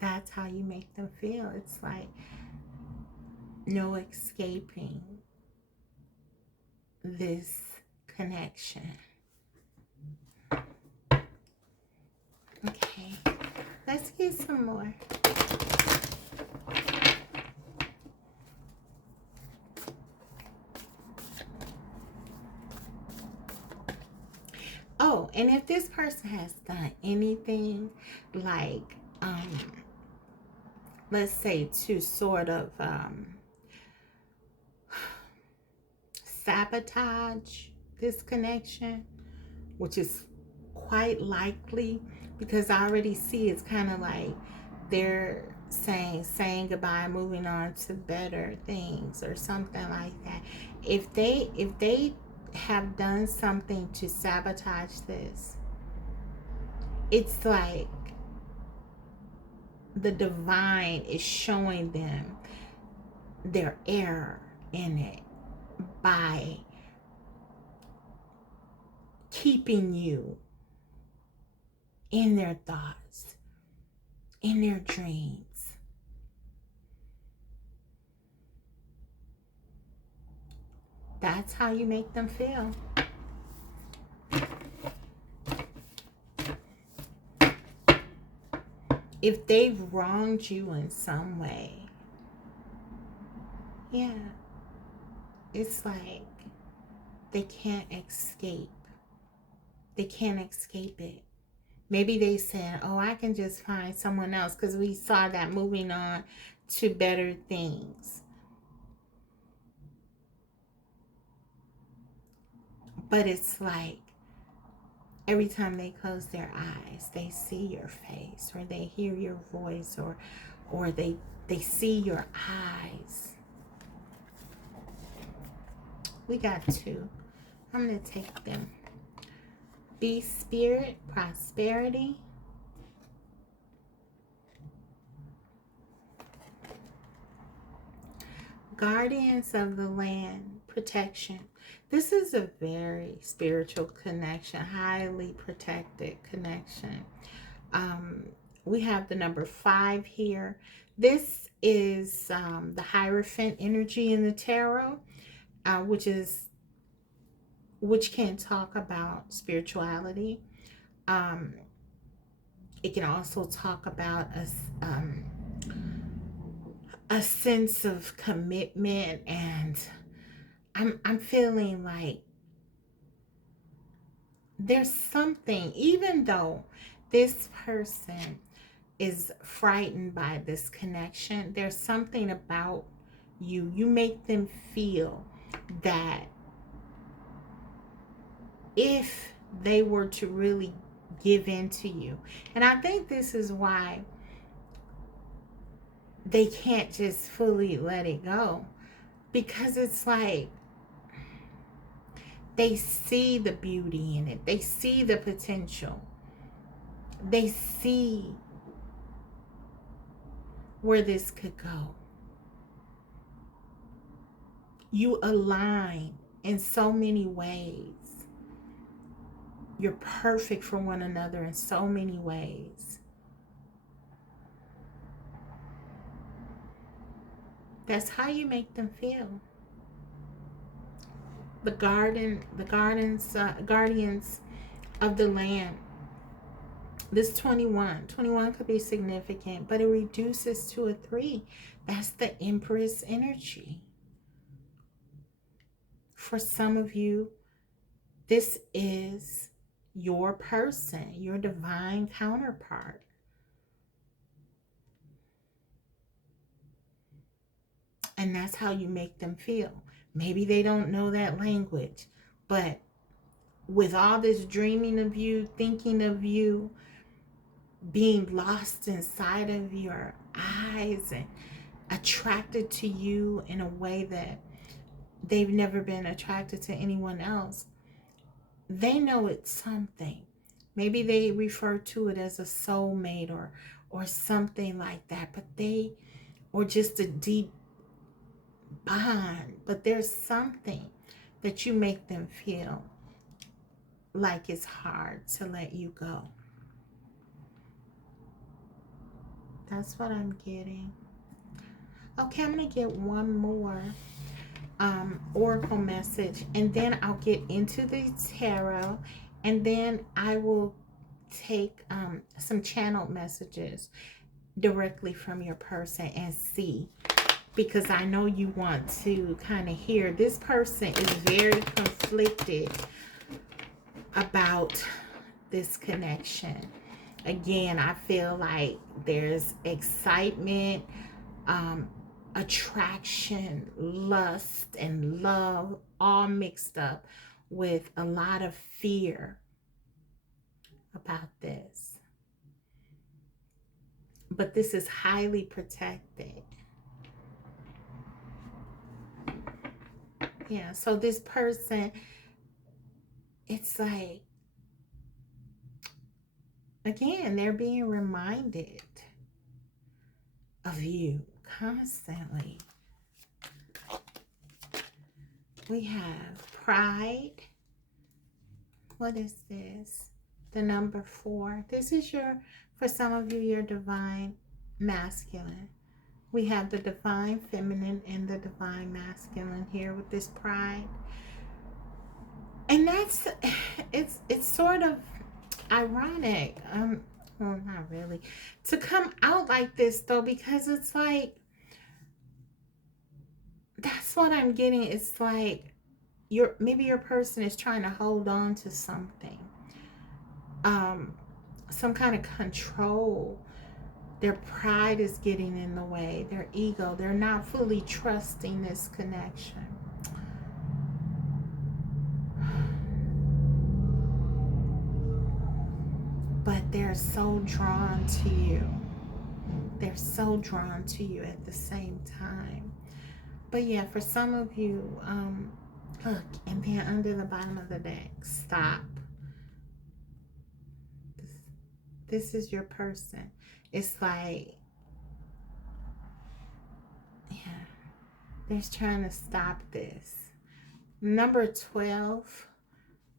That's how you make them feel. It's like no escaping this connection. Okay, let's get some more. Oh, and if this person has done anything like, let's say, to sort of sabotage this connection, which is quite likely, because I already see it's kind of like they're saying goodbye, moving on to better things or something like that. If they have done something to sabotage this, it's like the divine is showing them their error in it by keeping you in their thoughts, in their dreams. That's how you make them feel. If they've wronged you in some way, yeah, it's like they can't escape They can't escape it. Maybe they said, oh, I can just find someone else, because we saw that moving on to better things. But it's like every time they close their eyes, they see your face, or they hear your voice, or they see your eyes. We got two. I'm going to take them. Beast spirit, prosperity. Guardians of the land, protection. This is a very spiritual connection, highly protected connection. We have the number 5 here. This is the Hierophant energy in the tarot, which can talk about spirituality. It can also talk about a sense of commitment, and I'm feeling like there's something, even though this person is frightened by this connection, there's something about you. You make them feel that if they were to really give in to you, and I think this is why they can't just fully let it go, because it's like they see the beauty in it. They see the potential. They see where this could go. You align in so many ways. You're perfect for one another in so many ways. That's how you make them feel. The guardians of the land. This 21 could be significant, but it reduces to a 3. That's the Empress energy. For some of you, this is your person, your divine counterpart. And that's how you make them feel. Maybe they don't know that language, but with all this dreaming of you, thinking of you, being lost inside of your eyes and attracted to you in a way that they've never been attracted to anyone else, they know it's something. Maybe they refer to it as a soulmate or something like that, or just a deep bond. But there's something that you make them feel like it's hard to let you go. That's what I'm getting. Okay, I'm going to get one more oracle message, and then I'll get into the tarot, and then I will take some channeled messages directly from your person and see, because I know you want to kind of hear. This person is very conflicted about this connection. Again, I feel like there's excitement, attraction, lust, and love all mixed up with a lot of fear about this. But this is highly protected. Yeah, so this person, it's like, again, they're being reminded of you constantly. We have pride. What is this? The number 4. This is for some of you, your divine masculine. We have the divine feminine and the divine masculine here with this pride. And that's, it's sort of ironic. Well, not really, to come out like this though, because it's like, that's what I'm getting. It's like maybe your person is trying to hold on to something, some kind of control. Their pride is getting in the way, their ego. They're not fully trusting this connection. But they're so drawn to you. They're so drawn to you at the same time. But yeah, for some of you, look, and then under the bottom of the deck, stop. This is your person. It's like, yeah, they're trying to stop this. Number 12,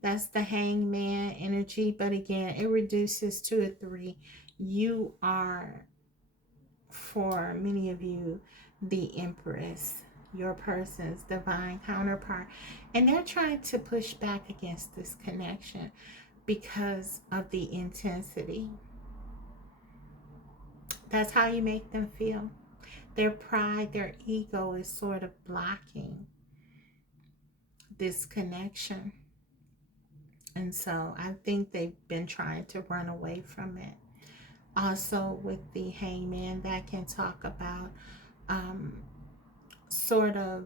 that's the hangman energy. But again, it reduces to a 3. You are, for many of you, the Empress, your person's divine counterpart. And they're trying to push back against this connection because of the intensity. That's how you make them feel. Their pride, their ego is sort of blocking this connection. And so I think they've been trying to run away from it. Also with the hangman, that can talk about sort of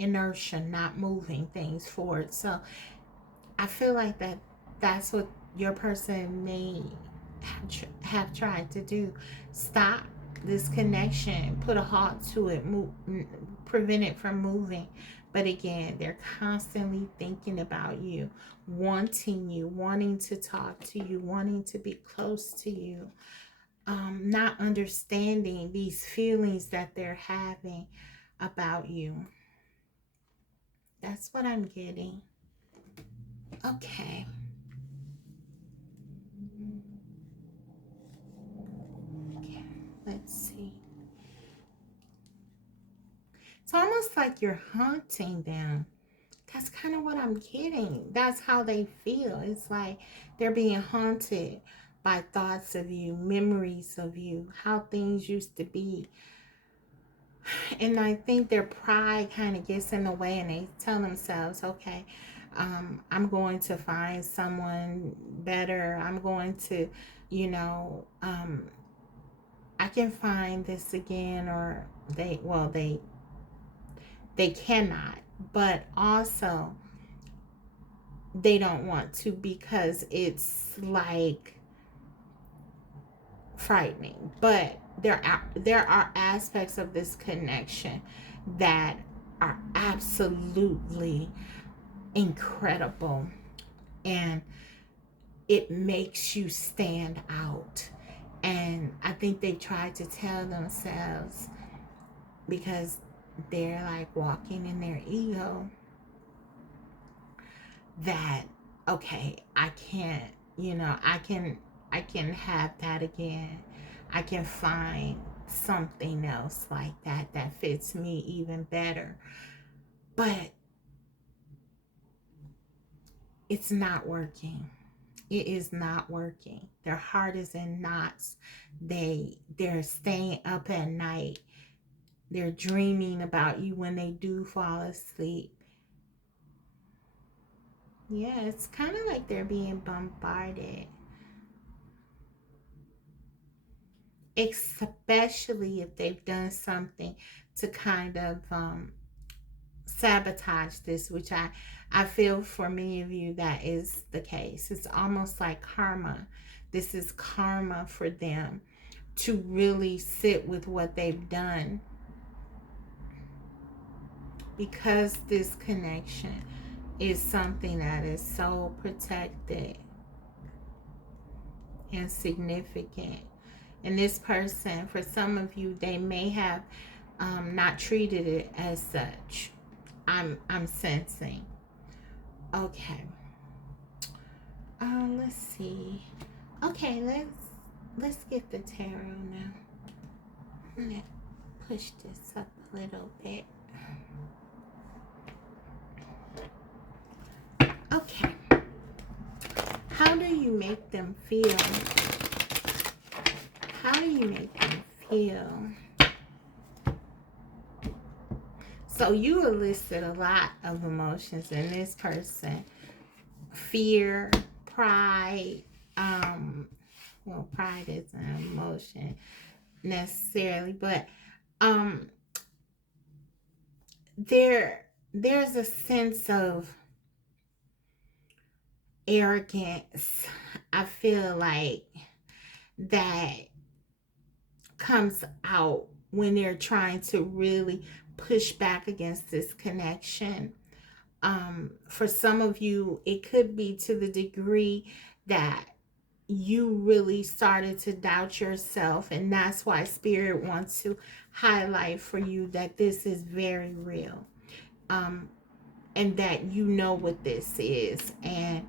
inertia, not moving things forward. So I feel like that's what your person may have tried to do. Stop this connection, put a halt to it, prevent it from moving. But again, they're constantly thinking about you, wanting to talk to you, wanting to be close to you, not understanding these feelings that they're having about you. That's what I'm getting. Okay. Let's see. It's almost like you're haunting them. That's kind of what I'm getting. That's how they feel. It's like they're being haunted by thoughts of you, memories of you, how things used to be. And I think their pride kind of gets in the way, and they tell themselves, okay, I'm going to find someone better. I'm going to, I can find this again. Or they cannot, but also they don't want to, because it's like frightening. But there are aspects of this connection that are absolutely incredible, and it makes you stand out. And I think they tried to tell themselves, because they're like walking in their ego, that okay, I can't, I can have that again. I can find something else like that fits me even better. But it's not working. It is not working. Their heart is in knots. They're staying up at night. They're dreaming about you when they do fall asleep. Yeah, it's kind of like they're being bombarded. Especially if they've done something to kind of sabotage this, which I feel for many of you that is the case. It's almost like karma. This is karma for them to really sit with what they've done, because this connection is something that is so protected and significant. And this person, for some of you, they may have not treated it as such. I'm sensing. Okay. Let's see. Okay, let's get the tarot now. I'm gonna push this up a little bit. Okay. How do you make them feel? How do you make them feel? So you elicited a lot of emotions in this person. Fear, pride, well, pride is an emotion necessarily, but um there's a sense of arrogance, I feel like, that comes out when they're trying to really push back against this connection. For some of you, it could be to the degree that you really started to doubt yourself, and that's why Spirit wants to highlight for you that this is very real, and that you know what this is, and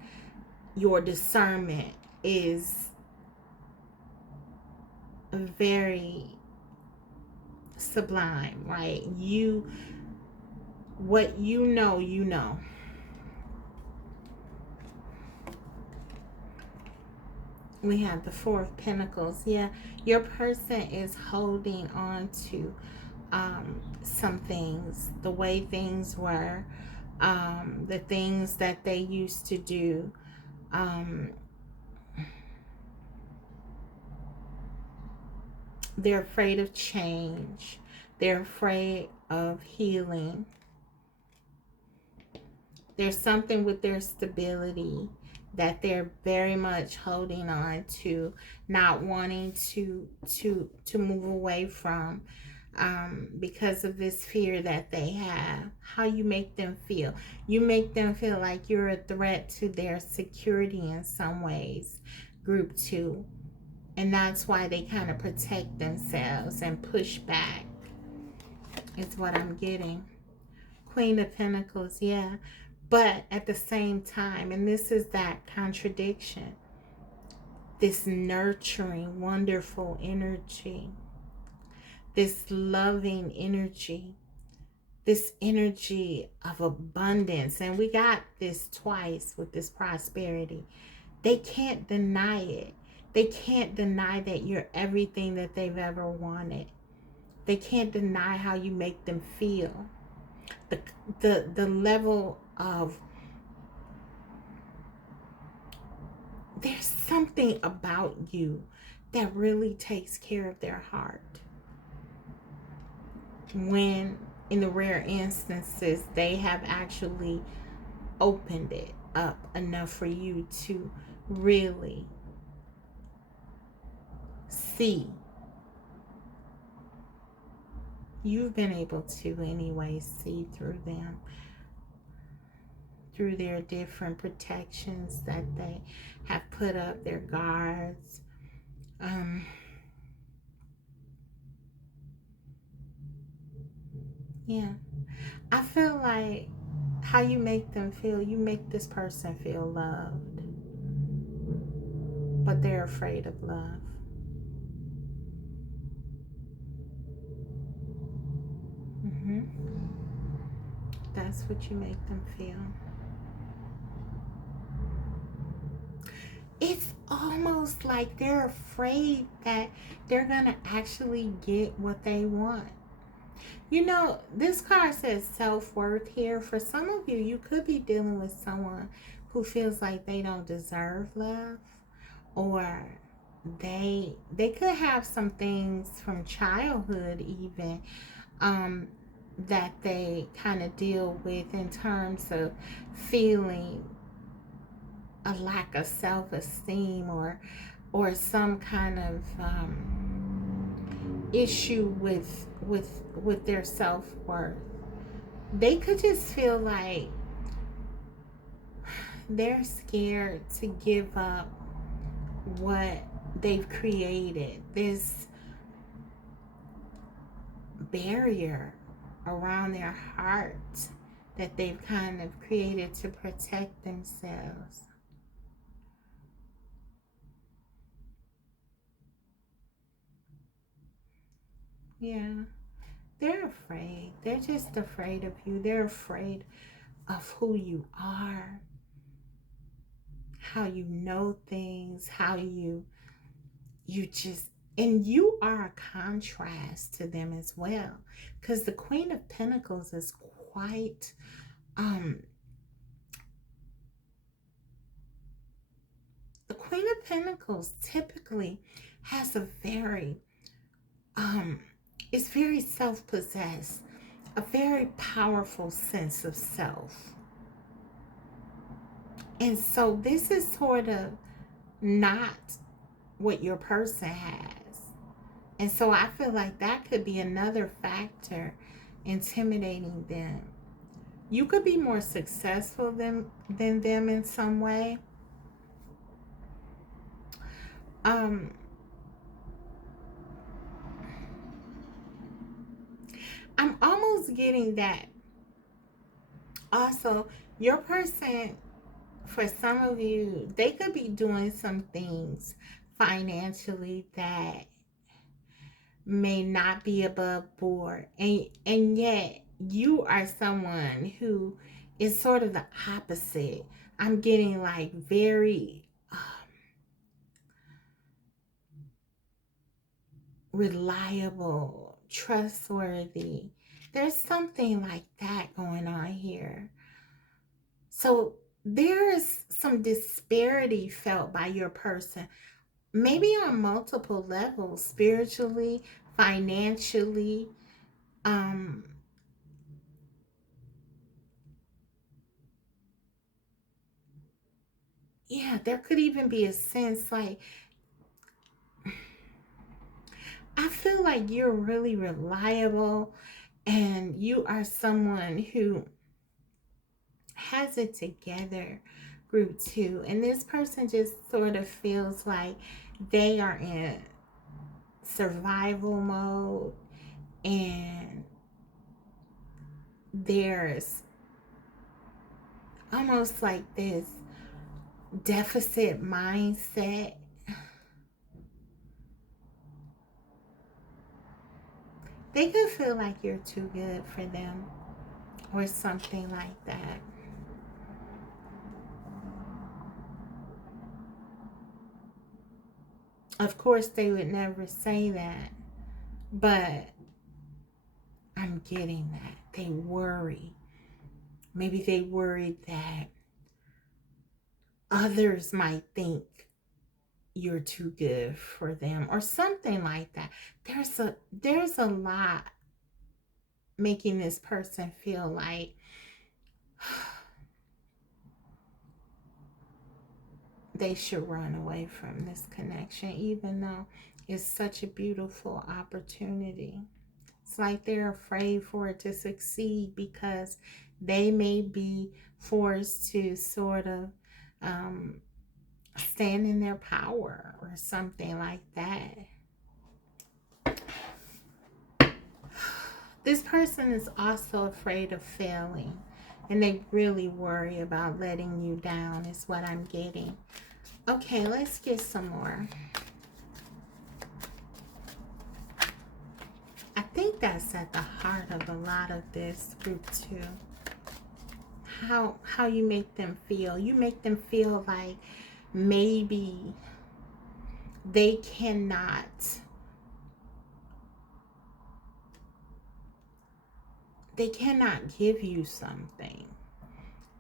your discernment is very sublime, right? What you know, you know. We have the Four of Pentacles. Yeah, your person is holding on to some things, the way things were, the things that they used to do. They're afraid of change. They're afraid of healing. There's something with their stability that they're very much holding on to, not wanting to move away from, because of this fear that they have. How you make them feel? You make them feel like you're a threat to their security in some ways. Group 2. And that's why they kind of protect themselves and push back, is what I'm getting. Queen of Pentacles, yeah. But at the same time, and this is that contradiction, this nurturing, wonderful energy, this loving energy, this energy of abundance. And we got this twice with this prosperity. They can't deny it. They can't deny that you're everything that they've ever wanted. They can't deny how you make them feel. The level of, there's something about you that really takes care of their heart. When, in the rare instances, they have actually opened it up enough for you to really see. You've been able to anyway see through them, through their different protections that they have put up, their guards. Yeah, I feel like how you make them feel, you make this person feel loved, but they're afraid of love. That's what you make them feel. It's almost like they're afraid that they're going to actually get what they want. You know, this card says self-worth here. For some of you, you could be dealing with someone who feels like they don't deserve love, or they could have some things from childhood even, that they kind of deal with in terms of feeling a lack of self-esteem, or some kind of issue with their self-worth. They could just feel like they're scared to give up what they've created, this barrier around their heart that they've kind of created to protect themselves. Yeah, they're afraid. They're just afraid of you. They're afraid of who you are, how you know things, how you just, and you are a contrast to them as well, because the Queen of Pentacles is quite the Queen of Pentacles typically has a very, it's very self-possessed, a very powerful sense of self. And so this is sort of not what your person has. And so I feel like that could be another factor intimidating them. You could be more successful than them in some way. I'm almost getting that. Also, your person, for some of you, they could be doing some things financially that may not be above board, and yet you are someone who is sort of the opposite. I'm getting like very reliable, trustworthy. There's something like that going on here. So there is some disparity felt by your person, maybe on multiple levels, spiritually, financially, yeah, there could even be a sense like, I feel like you're really reliable and you are someone who has it together, group two. And this person just sort of feels like they are in survival mode, and there's almost like this deficit mindset. They could feel like you're too good for them or something like that. Of course, they would never say that, but I'm getting that. They worry. Maybe they worry that others might think you're too good for them or something like that. There's a lot making this person feel like they should run away from this connection, even though it's such a beautiful opportunity. It's like they're afraid for it to succeed because they may be forced to sort of stand in their power or something like that. This person is also afraid of failing, and they really worry about letting you down is what I'm getting. Okay, let's get some more. I think that's at the heart of a lot of this group too. How you make them feel. You make them feel like maybe they cannot give you something.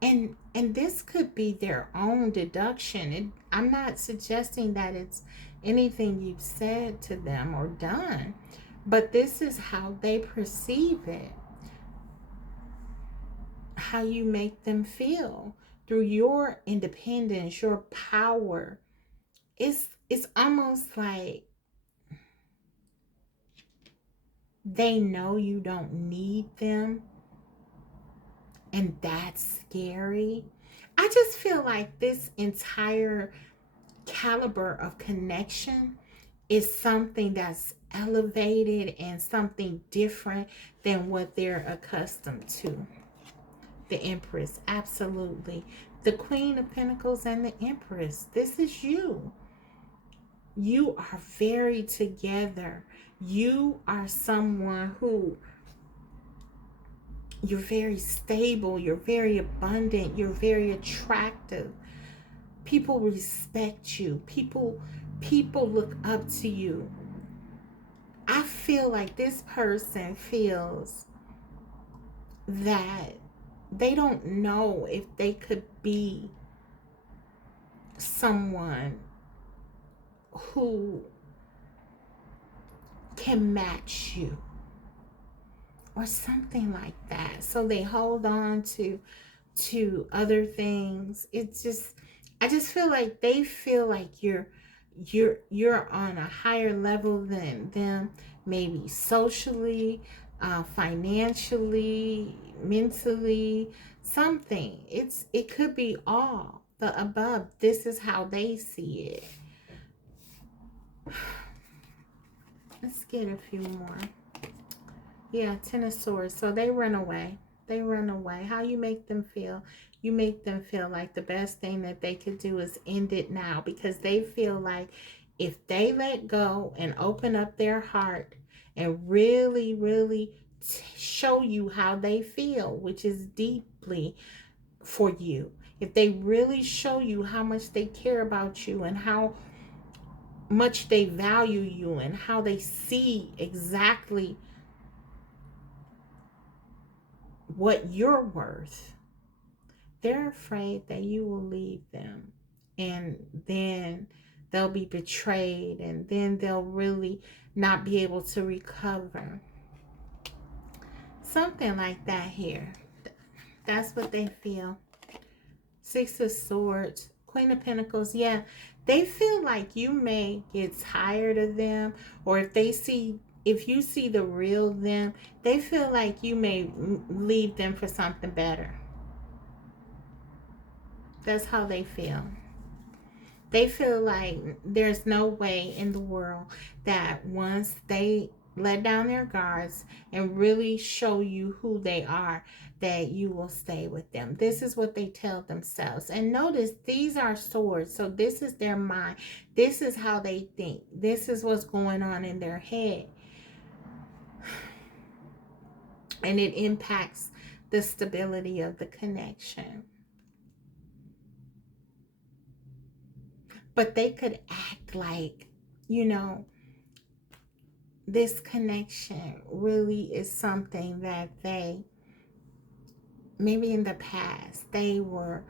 And this could be their own deduction. I'm not suggesting that it's anything you've said to them or done, but this is how they perceive it. How you make them feel through your independence, your power. It's almost like they know you don't need them, and that's scary. I just feel like this entire caliber of connection is something that's elevated and something different than what they're accustomed to. The Empress, absolutely. The Queen of Pentacles and the Empress. This is you. You are very together. You are someone who, you're very stable, you're very abundant, you're very attractive. People respect you. People look up to you. I feel like this person feels that they don't know if they could be someone who can match you or something like that. So they hold on to other things. It's just, I just feel like they feel like you're on a higher level than them, maybe socially, financially, mentally, something. It could be all the above. This is how they see it. Let's get a few more. Yeah, Ten of Swords. So they run away. They run away. How you make them feel? You make them feel like the best thing that they could do is end it now, because they feel like if they let go and open up their heart and really, really show you how they feel, which is deeply for you, if they really show you how much they care about you and how much they value you and how they see exactly what you're worth, they're afraid that you will leave them, and then they'll be betrayed, and then they'll really not be able to recover. Something like that here. That's what they feel. Six of Swords, Queen of Pentacles. Yeah, they feel like you may get tired of them, or if you see the real them, they feel like you may leave them for something better. That's how they feel. They feel like there's no way in the world that once they let down their guards and really show you who they are, that you will stay with them. This is what they tell themselves. And notice, these are swords. So this is their mind. This is how they think. This is what's going on in their head. And it impacts the stability of the connection. But they could act like, this connection really is something that they, maybe in the past, they were,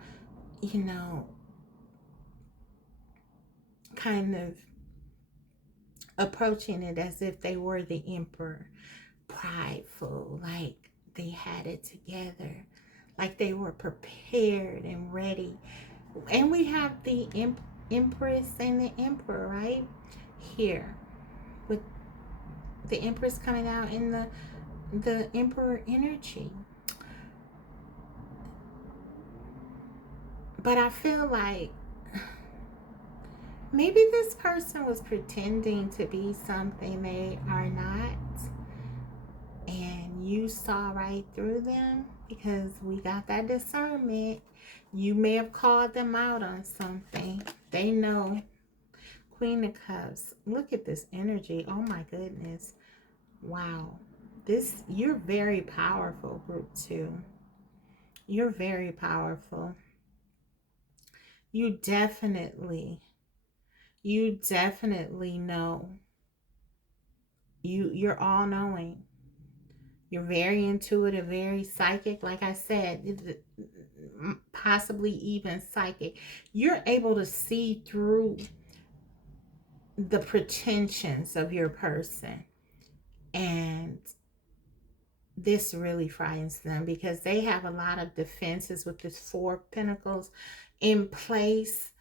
kind of approaching it as if they were the emperor, prideful, like they had it together, like they were prepared and ready. And we have the empress and the emperor right here, with the empress coming out in the emperor energy. But I feel like maybe this person was pretending to be something they are not, and you saw right through them, because we got that discernment. You may have called them out on something. They know. Queen of Cups. Look at this energy. Oh my goodness. Wow. You're very powerful, group 2. You're very powerful. You definitely know. You're all knowing. You're very intuitive, very psychic. Like I said, possibly even psychic. You're able to see through the pretensions of your person. And this really frightens them, because they have a lot of defenses with this 4 of Pentacles in place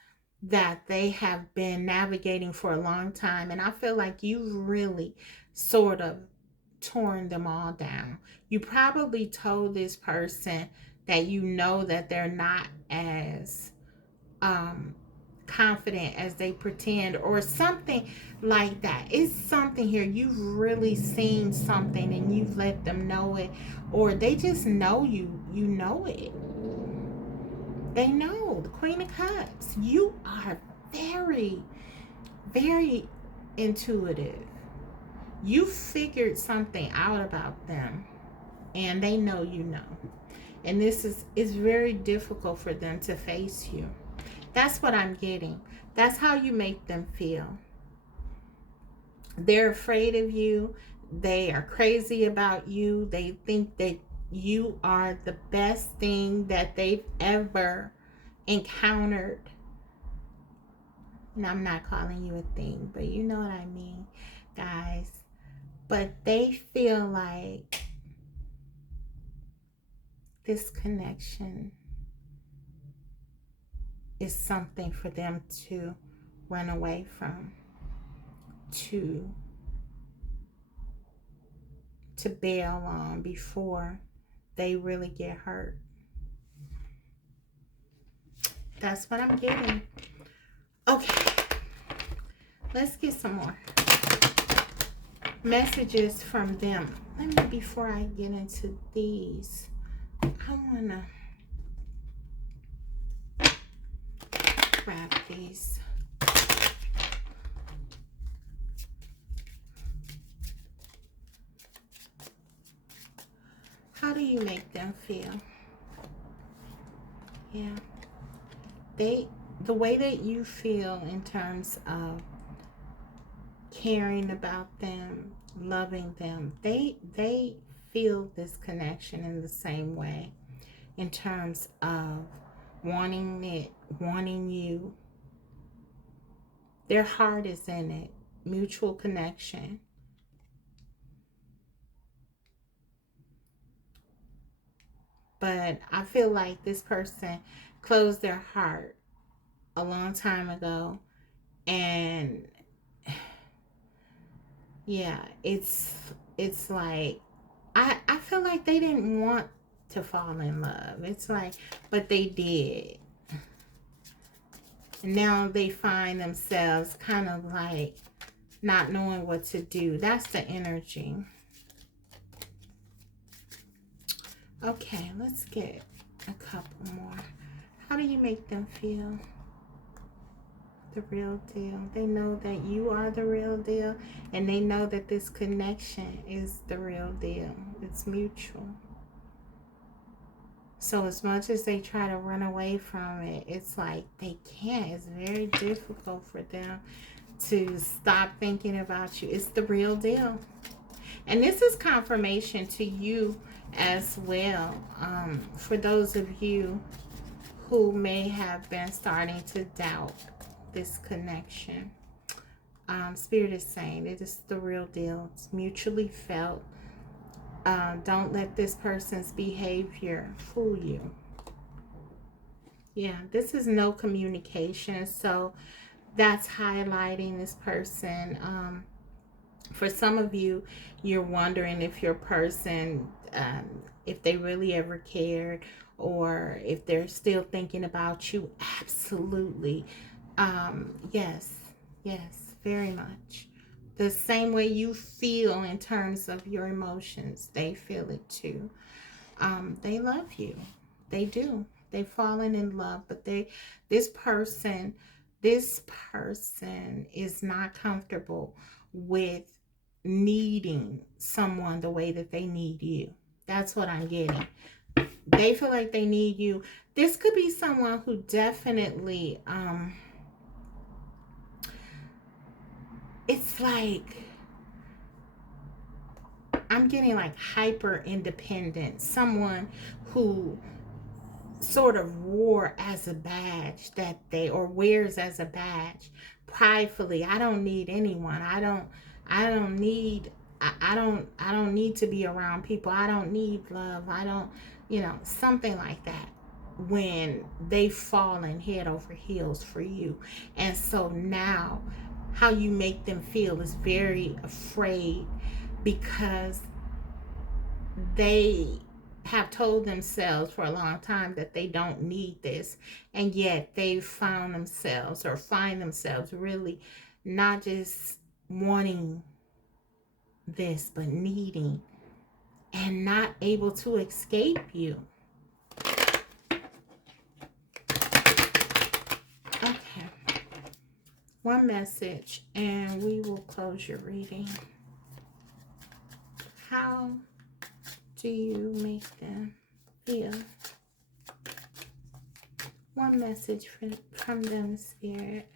that they have been navigating for a long time. And I feel like you've really sort of torn them all down. You probably told this person that you know that they're not as confident as they pretend, or something like that. It's something here. You've really seen something and you've let them know it, or they just know you know it. They know. The Queen of Cups. You are very, very intuitive. You figured something out about them, and they know you know. And this is very difficult for them to face you. That's what I'm getting. That's how you make them feel. They're afraid of you. They are crazy about you. They think that you are the best thing that they've ever encountered. And I'm not calling you a thing, but you know what I mean, guys. But they feel like this connection is something for them to run away from, to bail on before they really get hurt. That's what I'm getting. Okay, let's get some more messages from them. Let me, before I get into these, I want to grab these. How do you make them feel? Yeah. The way that you feel in terms of caring about them, loving them, they feel this connection in the same way, in terms of wanting it, wanting you. Their heart is in it. Mutual connection. But I feel like this person closed their heart a long time ago, and yeah, it's like I feel like they didn't want to fall in love. It's like, but they did. And now they find themselves kind of like not knowing what to do. That's the energy. Okay, let's get a couple more. How do you make them feel? The real deal. They know that you are the real deal, and they know that this connection is the real deal. It's mutual. So as much as they try to run away from it, it's like they can't. It's very difficult for them to stop thinking about you. It's the real deal. And this is confirmation to you as well. For those of you who may have been starting to doubt this connection, Spirit is saying it is the real deal. It's mutually felt. Don't let this person's behavior fool you. Yeah, this is no communication, so that's highlighting this person. For some of you, you're wondering if your person, if they really ever cared, or if they're still thinking about you. Absolutely. Yes, very much. The same way you feel in terms of your emotions, they feel it too. They love you. They do. They've fallen in love, but this person is not comfortable with needing someone the way that they need you. That's what I'm getting. They feel like they need you. This could be someone who definitely, it's like, I'm getting like hyper independent. Someone who sort of wore as a badge that they, or wears as a badge pridefully. I don't need anyone. I don't need to be around people. I don't need love. I don't, something like that. When they've fallen head over heels for you. And so now how you make them feel is very afraid, because they have told themselves for a long time that they don't need this, and yet they've found themselves, or find themselves, really not just wanting this, but needing, and not able to escape you. Okay, one message and we will close your reading. How do you make them feel? One message from them, Spirit.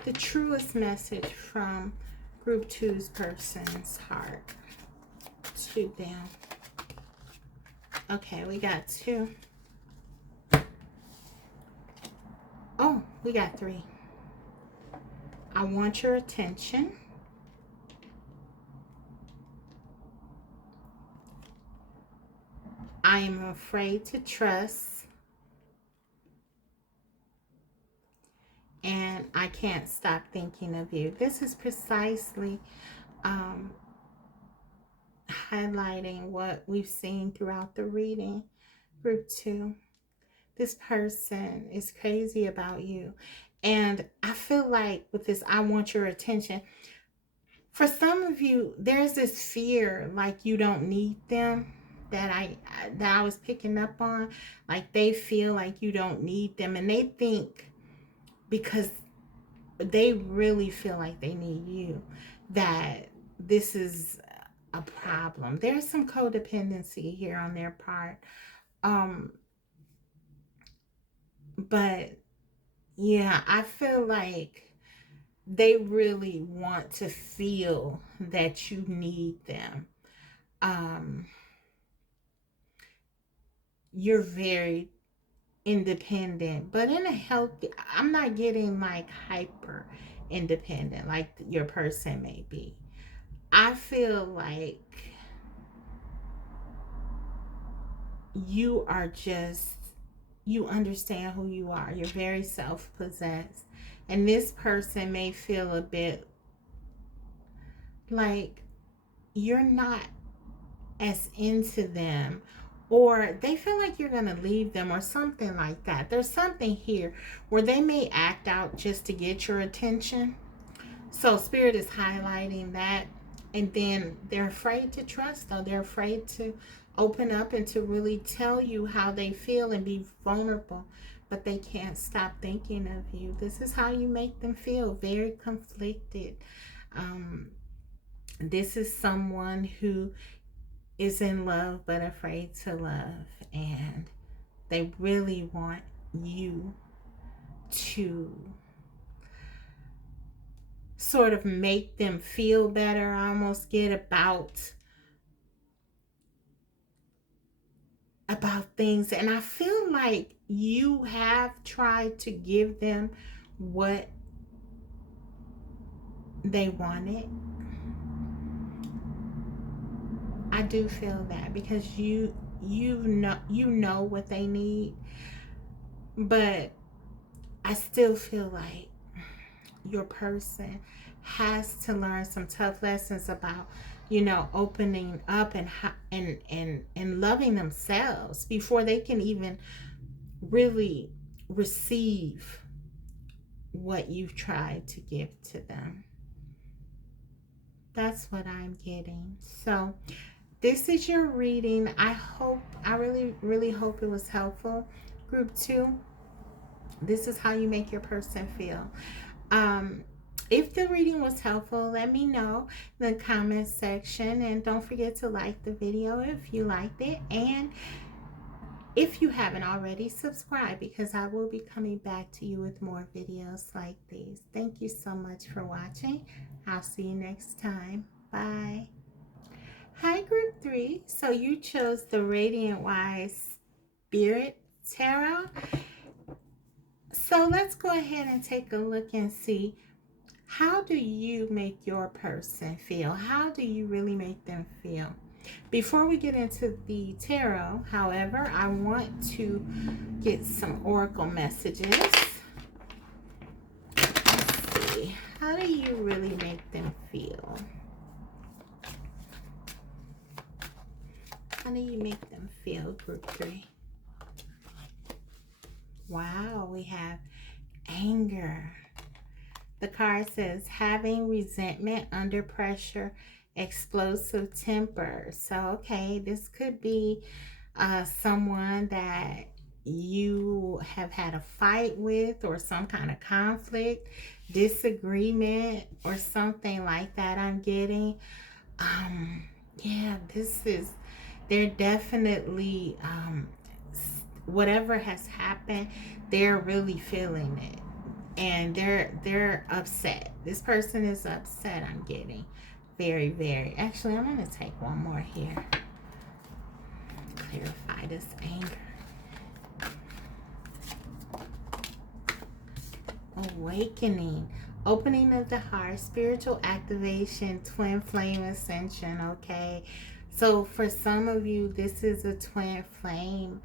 Okay. the truest message from Group 2's person's heart to them. Okay, we got 2. Oh, we got 3. I want your attention. I am afraid to trust. And I can't stop thinking of you. This is precisely highlighting what we've seen throughout the reading. Group 2. This person is crazy about you. And I feel like with this, I want your attention. For some of you, there's this fear like you don't need them that I was picking up on. Like they feel like you don't need them. And they think because they really feel like they need you that this is a problem. There's some codependency here on their part. But yeah, I feel like they really want to feel that you need them. You're very independent, but in a healthy, I'm not getting like hyper independent like your person may be. I feel like you are just, you understand who you are. You're very self-possessed. And this person may feel a bit like you're not as into them, or they feel like you're going to leave them or something like that. There's something here where they may act out just to get your attention. So Spirit is highlighting that. And then they're afraid to trust, though. They're afraid to open up and to really tell you how they feel and be vulnerable. But they can't stop thinking of you. This is how you make them feel, very conflicted. This is someone who is in love but afraid to love. And they really want you to sort of make them feel better. I almost get about things, and I feel like you have tried to give them what they wanted. I do feel that because you know what they need, but I still feel like your person has to learn some tough lessons about, opening up and loving themselves before they can even really receive what you've tried to give to them. That's what I'm getting. So this is your reading. I really hope it was helpful. Group 2, this is how you make your person feel. If the reading was helpful, let me know in the comment section, and don't forget to like the video if you liked it, and if you haven't already, subscribe, because I will be coming back to you with more videos like these. Thank you so much for watching. I'll see you next time. Bye. Hi, Group 3. So you chose the Radiant Wise Spirit Tarot. So let's go ahead and take a look and see, how do you make your person feel? How do you really make them feel? Before we get into the tarot, however, I want to get some oracle messages. Let's see. How do you really make them feel? How do you make them feel, Group 3? Wow, we have anger. The card says having resentment, under pressure, explosive temper. So, okay, this could be someone that you have had a fight with, or some kind of conflict, disagreement, or something like that I'm getting. Yeah, they're definitely, whatever has happened, they're really feeling it. and they're upset. This person is upset. I'm getting very, very. Actually, I'm gonna take one more here. Clarify this anger. Awakening, opening of the heart, spiritual activation, twin flame ascension. Okay, so for some of you, this is a twin flame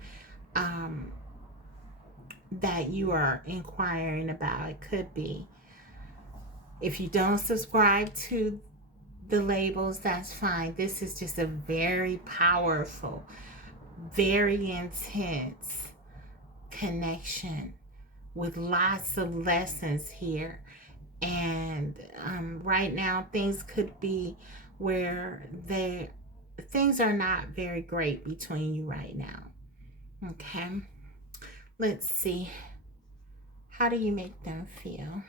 that you are inquiring about. It could be. If you don't subscribe to the labels, that's fine. This is just a very powerful, very intense connection with lots of lessons here. And right now, things could be where things are not very great between you right now. Okay, let's see. How do you make them feel?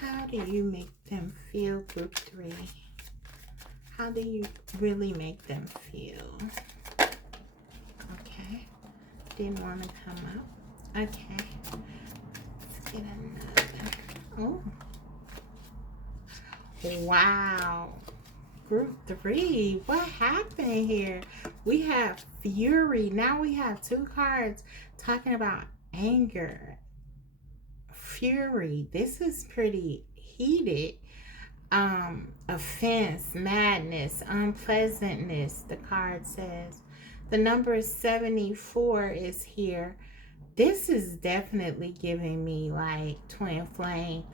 How do you make them feel, group 3? How do you really make them feel? Okay, didn't want to come up. Okay, let's get another. Oh, wow. Group 3, what happened here? We have fury. Now we have 2 cards talking about anger, fury. This is pretty heated. Offense, madness, unpleasantness. The card says the number 74 is here. This is definitely giving me like twin flame.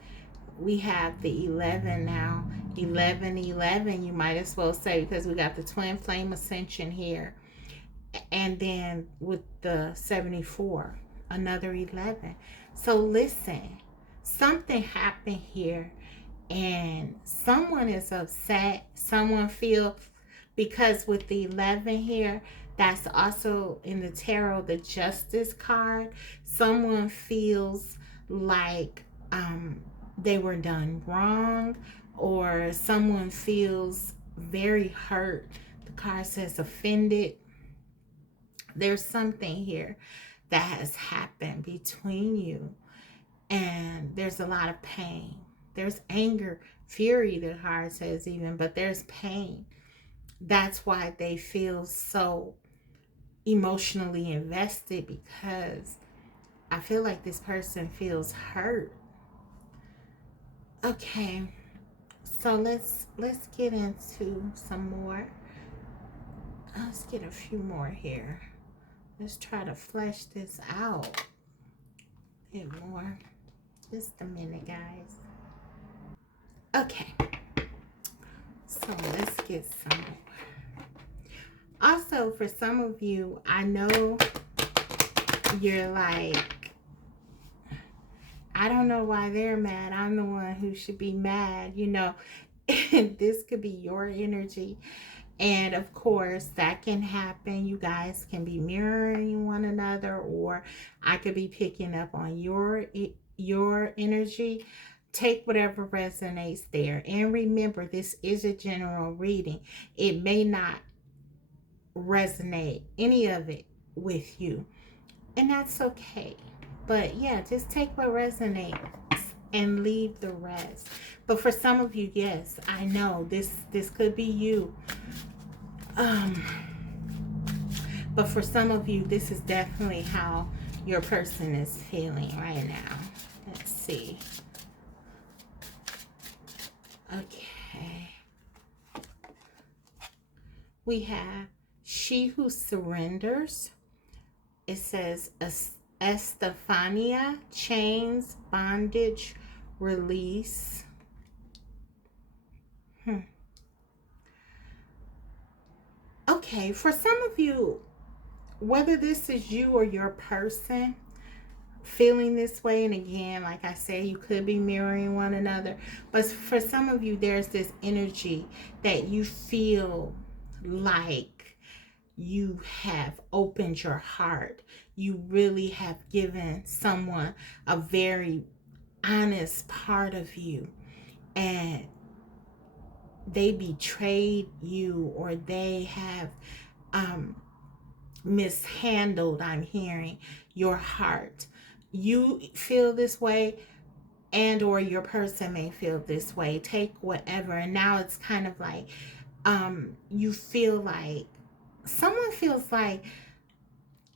We have the 11 now. 11, 11, you might as well say, because we got the twin flame ascension here. And then with the 74, another 11. So listen, something happened here and someone is upset. Someone feels, because with the 11 here, that's also in the tarot, the justice card. Someone feels like they were done wrong, or someone feels very hurt. The card says offended. There's something here that has happened between you, and there's a lot of pain. There's anger, fury, the card says even, but there's pain. That's why they feel so emotionally invested, because I feel like this person feels hurt. Okay, so let's get into some more. Let's get a few more here. Let's try to flesh this out a bit more. Just a minute, guys. Okay, so let's get some more. Also, for some of you, I know you're like, I don't know why they're mad. I'm the one who should be mad, you know. This could be your energy. And of course, that can happen. You guys can be mirroring one another, or I could be picking up on your energy. Take whatever resonates there. And remember, this is a general reading. It may not resonate, any of it, with you. And that's okay. But yeah, just take what resonates and leave the rest. But for some of you, yes, I know this could be you. But for some of you, this is definitely how your person is feeling right now. Let's see. Okay. We have she who surrenders. It says Estefania, chains, bondage, release. Okay, for some of you, whether this is you or your person feeling this way, and again, like I say, you could be mirroring one another, but for some of you, there's this energy that you feel like you have opened your heart. You really have given someone a very honest part of you, and they betrayed you, or they have mishandled. I'm hearing your heart. You feel this way, and or your person may feel this way. Take whatever. And now it's kind of like you feel like someone feels like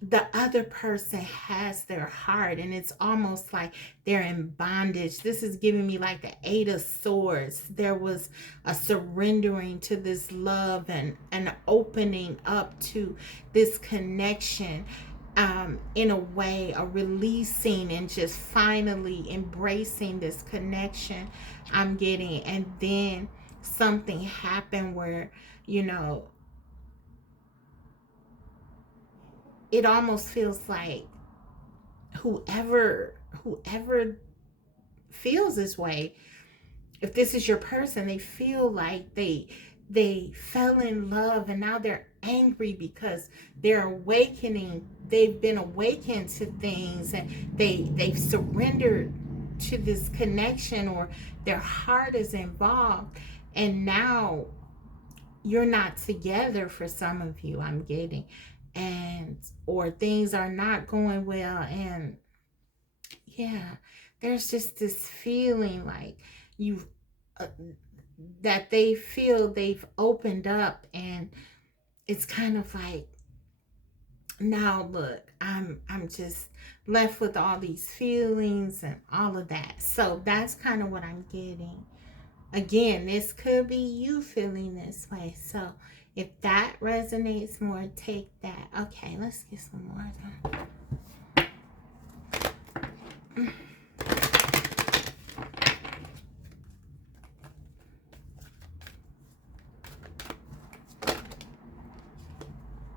the other person has their heart, and it's almost like they're in bondage. This is giving me like the Eight of Swords. There was a surrendering to this love and an opening up to this connection, in a way, a releasing and just finally embracing this connection I'm getting. And then something happened where, you know, it almost feels like whoever feels this way, if this is your person, they feel like they fell in love and now they're angry because they're awakening. They've been awakened to things, and they've surrendered to this connection, or their heart is involved, and now you're not together. For some of you, I'm getting, and or things are not going well, and yeah, there's just this feeling like you uh, that they feel they've opened up, and it's kind of like, now look, I'm just left with all these feelings and all of that. So that's kind of what I'm getting. Again, this could be you feeling this way. So if that resonates more, take that. Okay, let's get some more then.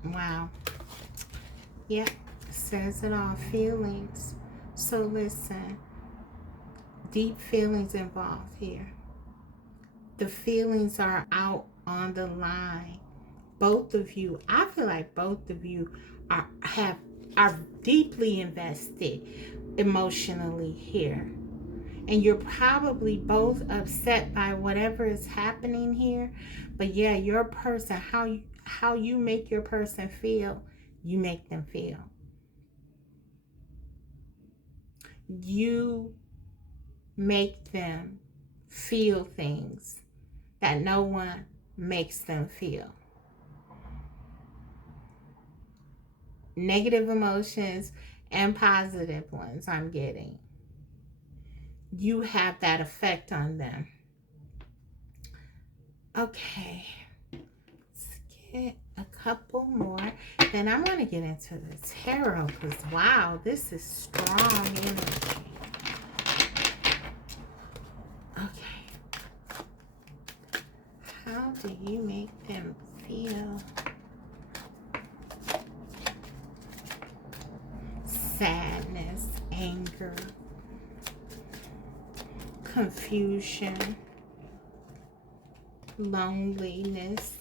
Wow. Yep, says it all. Feelings. So listen, deep feelings involved here. The feelings are out on the line. Both of you, I feel like both of you are deeply invested emotionally here. And you're probably both upset by whatever is happening here. But yeah, your person, how you make your person feel, you make them feel. You make them feel things that no one makes them feel. Negative emotions and positive ones, I'm getting. You have that effect on them. Okay. Let's get a couple more. Then I'm going to get into the tarot, because wow, this is strong energy. Okay. How do you make them feel? Sadness, anger, confusion, loneliness,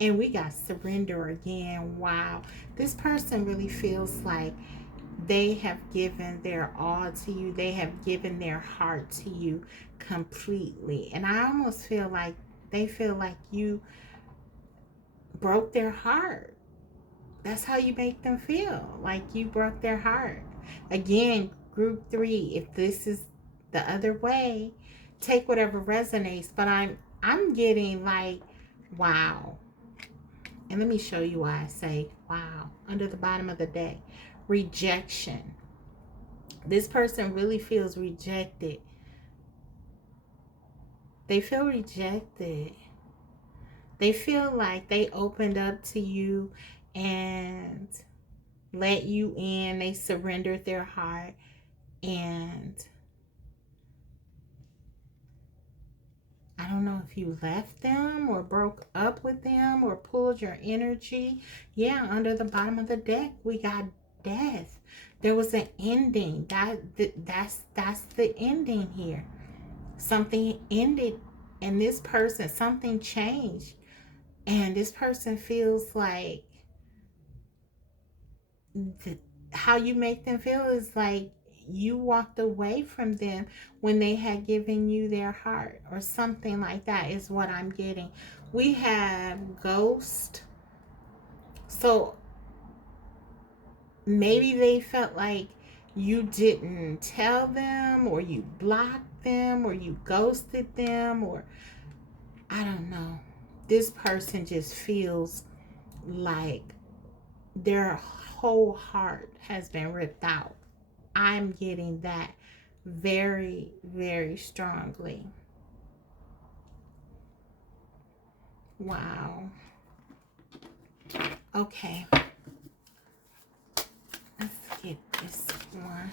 and we got surrender again. Wow, this person really feels like they have given their all to you. They have given their heart to you completely, and I almost feel like they feel like you broke their heart. That's how you make them feel, like you broke their heart. Again, group 3, if this is the other way, take whatever resonates. But I'm getting like, wow. And let me show you why I say wow. Under the bottom of the deck, rejection. This person really feels rejected. They feel rejected. They feel like they opened up to you and let you in. They surrendered their heart, and I don't know if you left them or broke up with them or pulled your energy. Yeah, under the bottom of the deck, we got death. There was an ending. That's the ending here. Something ended, and this person, something changed, and this person feels like how you make them feel is like you walked away from them when they had given you their heart, or something like that is what I'm getting. We have ghost, So maybe they felt like you didn't tell them, or you blocked them, or you ghosted them, or I don't know. This person just feels like their whole heart has been ripped out. I'm getting that very, very strongly. Wow. Okay. Let's get this one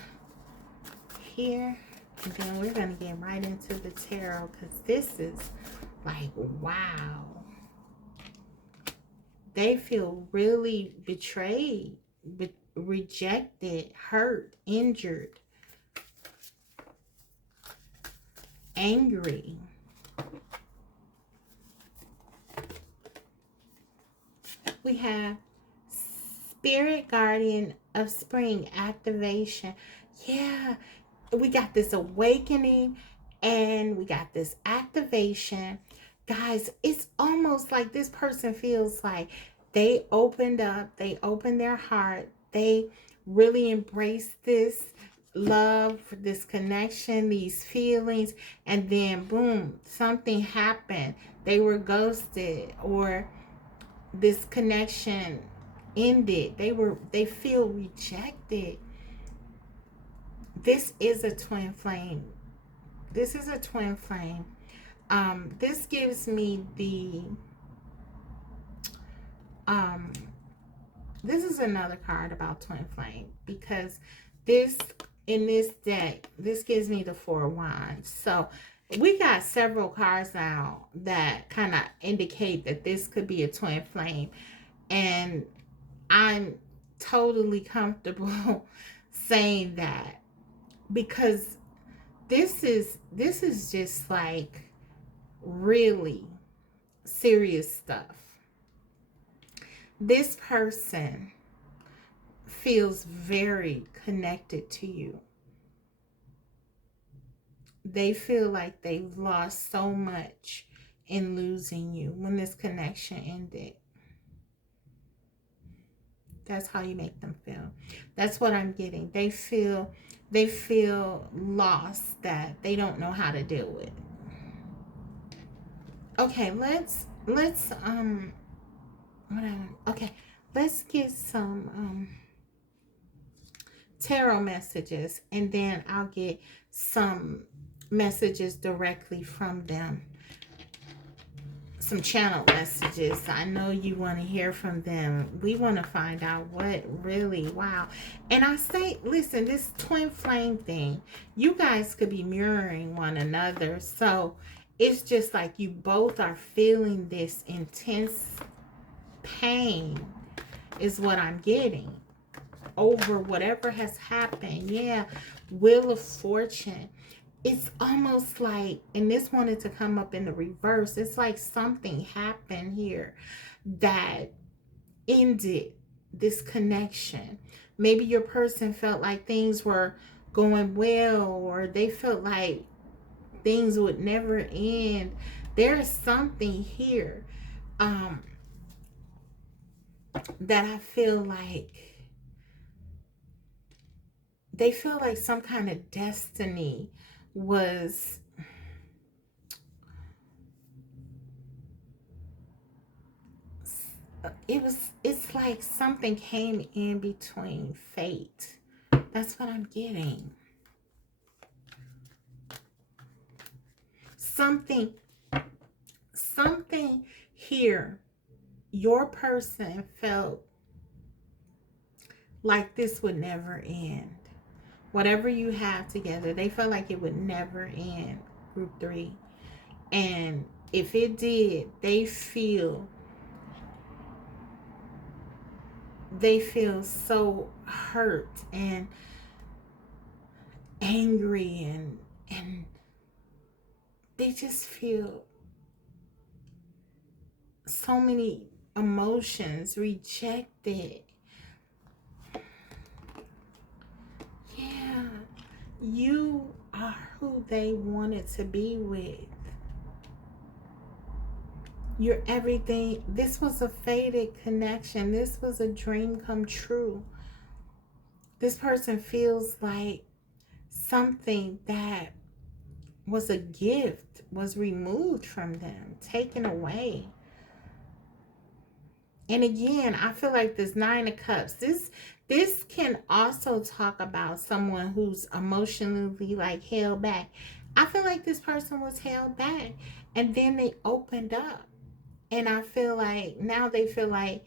here. And then we're going to get right into the tarot, because this is like, wow. They feel really betrayed, rejected, hurt, injured, angry. We have Spirit Guardian of Spring activation. Yeah, we got this awakening and we got this activation. Guys, it's almost like this person feels like they opened up, they opened their heart, they really embraced this love, this connection, these feelings, and then boom, something happened. They were ghosted, or this connection ended. They feel rejected. This is a twin flame. This is a twin flame. This gives me the this is another card about twin flame, because this, in this deck, this gives me the Four of Wands. So we got several cards now that kind of indicate that this could be a twin flame, and I'm totally comfortable saying that, because this is just like really serious stuff. This person feels very connected to you. They feel like they've lost so much in losing you when this connection ended. That's how you make them feel. That's what I'm getting. They feel lost, that they don't know how to deal with. Okay, let's okay, let's get some tarot messages, and then I'll get some messages directly from them. Some channel messages. I know you want to hear from them. We want to find out what really, wow. And I say, listen, this twin flame thing, you guys could be mirroring one another. So it's just like you both are feeling this intense pain, is what I'm getting, over whatever has happened. Yeah, Wheel of Fortune. It's almost like, and this wanted to come up in the reverse, it's like something happened here that ended this connection. Maybe your person felt like things were going well, or they felt like things would never end. There's something here that I feel like they feel like some kind of destiny was it's like something came in between fate. That's what I'm getting. Something here, your person felt like this would never end. Whatever you have together, they felt like it would never end, group 3. And if it did, they feel so hurt and angry, and they just feel so many emotions, rejected. Yeah, you are who they wanted to be with. You're everything. This was a fated connection. This was a dream come true. This person feels like something that was a gift was removed from them, taken away. And again, I feel like this Nine of Cups, this can also talk about someone who's emotionally like held back. I feel like this person was held back and then they opened up. And I feel like now they feel like,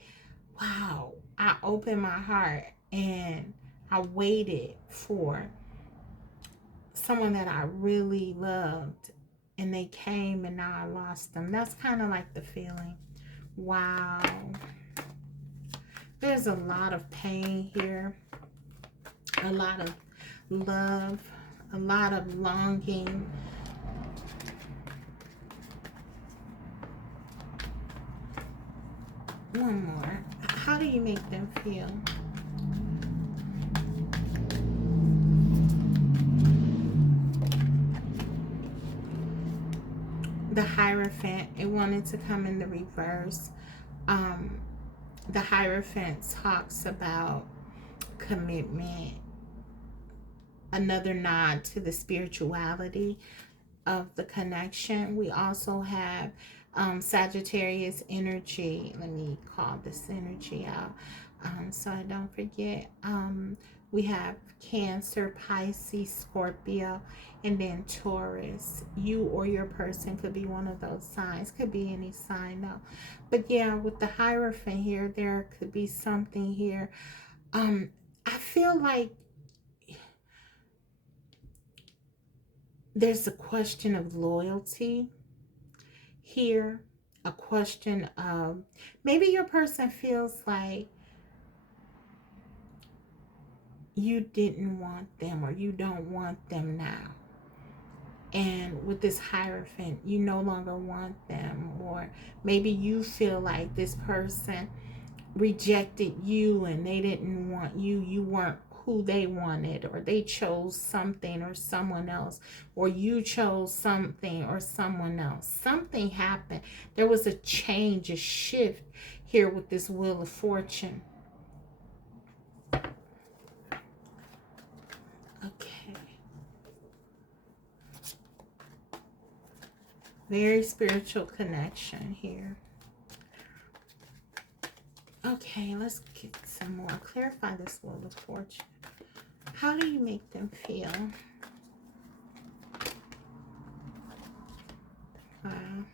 wow, I opened my heart and I waited for someone that I really loved and they came and now I lost them. That's kind of like the feeling. Wow. There's a lot of pain here, a lot of love, a lot of longing. One more. How do you make them feel? The Hierophant, it wanted to come in the reverse. The Hierophant talks about commitment, another nod to the spirituality of the connection. We also have Sagittarius energy. Let me call this energy out so I don't forget. We have Cancer, Pisces, Scorpio, and then Taurus. You or your person could be one of those signs. Could be any sign though. But yeah, with the Hierophant here, there could be something here. I feel like there's a question of loyalty here, a question of maybe your person feels like you didn't want them or you don't want them now. And with this Hierophant, you no longer want them, or maybe you feel like this person rejected you and they didn't want you. You weren't who they wanted, or they chose something or someone else, or you chose something or someone else. Something happened. There was a change, a shift here with this Wheel of Fortune. Okay. Very spiritual connection here. Okay, let's get some more. Clarify this Wheel of Fortune. How do you make them feel? Wow.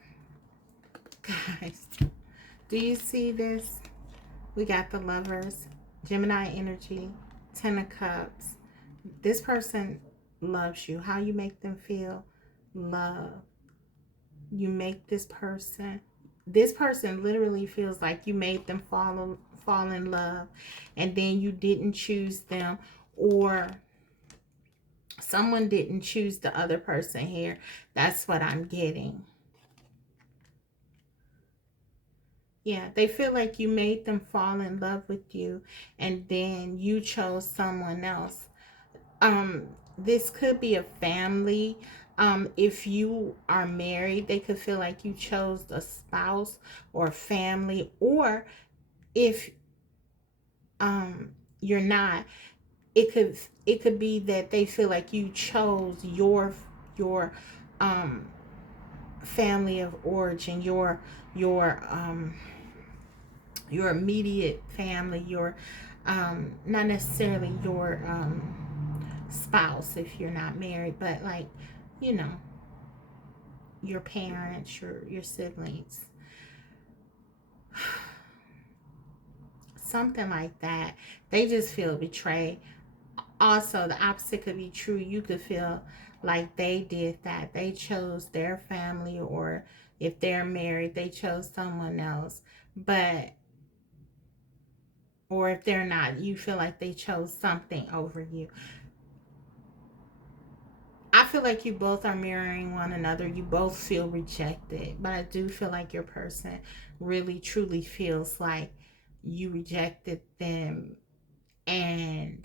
Guys, do you see this? We got the Lovers, Gemini energy, Ten of Cups. This person loves you. How you make them feel? Love. You make this person literally feels like you made them fall in love, and then you didn't choose them, or someone didn't choose the other person here. That's what I'm getting. Yeah, they feel like you made them fall in love with you and then you chose someone else. This could be a family. If you are married, they could feel like you chose a spouse or family, or if you're not, it could be that they feel like you chose your family of origin, your immediate family, your not necessarily your spouse if you're not married, but like, you know, your parents, your siblings, something like that. They just feel betrayed. Also, the opposite could be true. You could feel like they did that. They chose their family, or if they're married, they chose someone else. But, or if they're not, you feel like they chose something over you. I feel like you both are mirroring one another. You both feel rejected, but I do feel like your person really truly feels like you rejected them and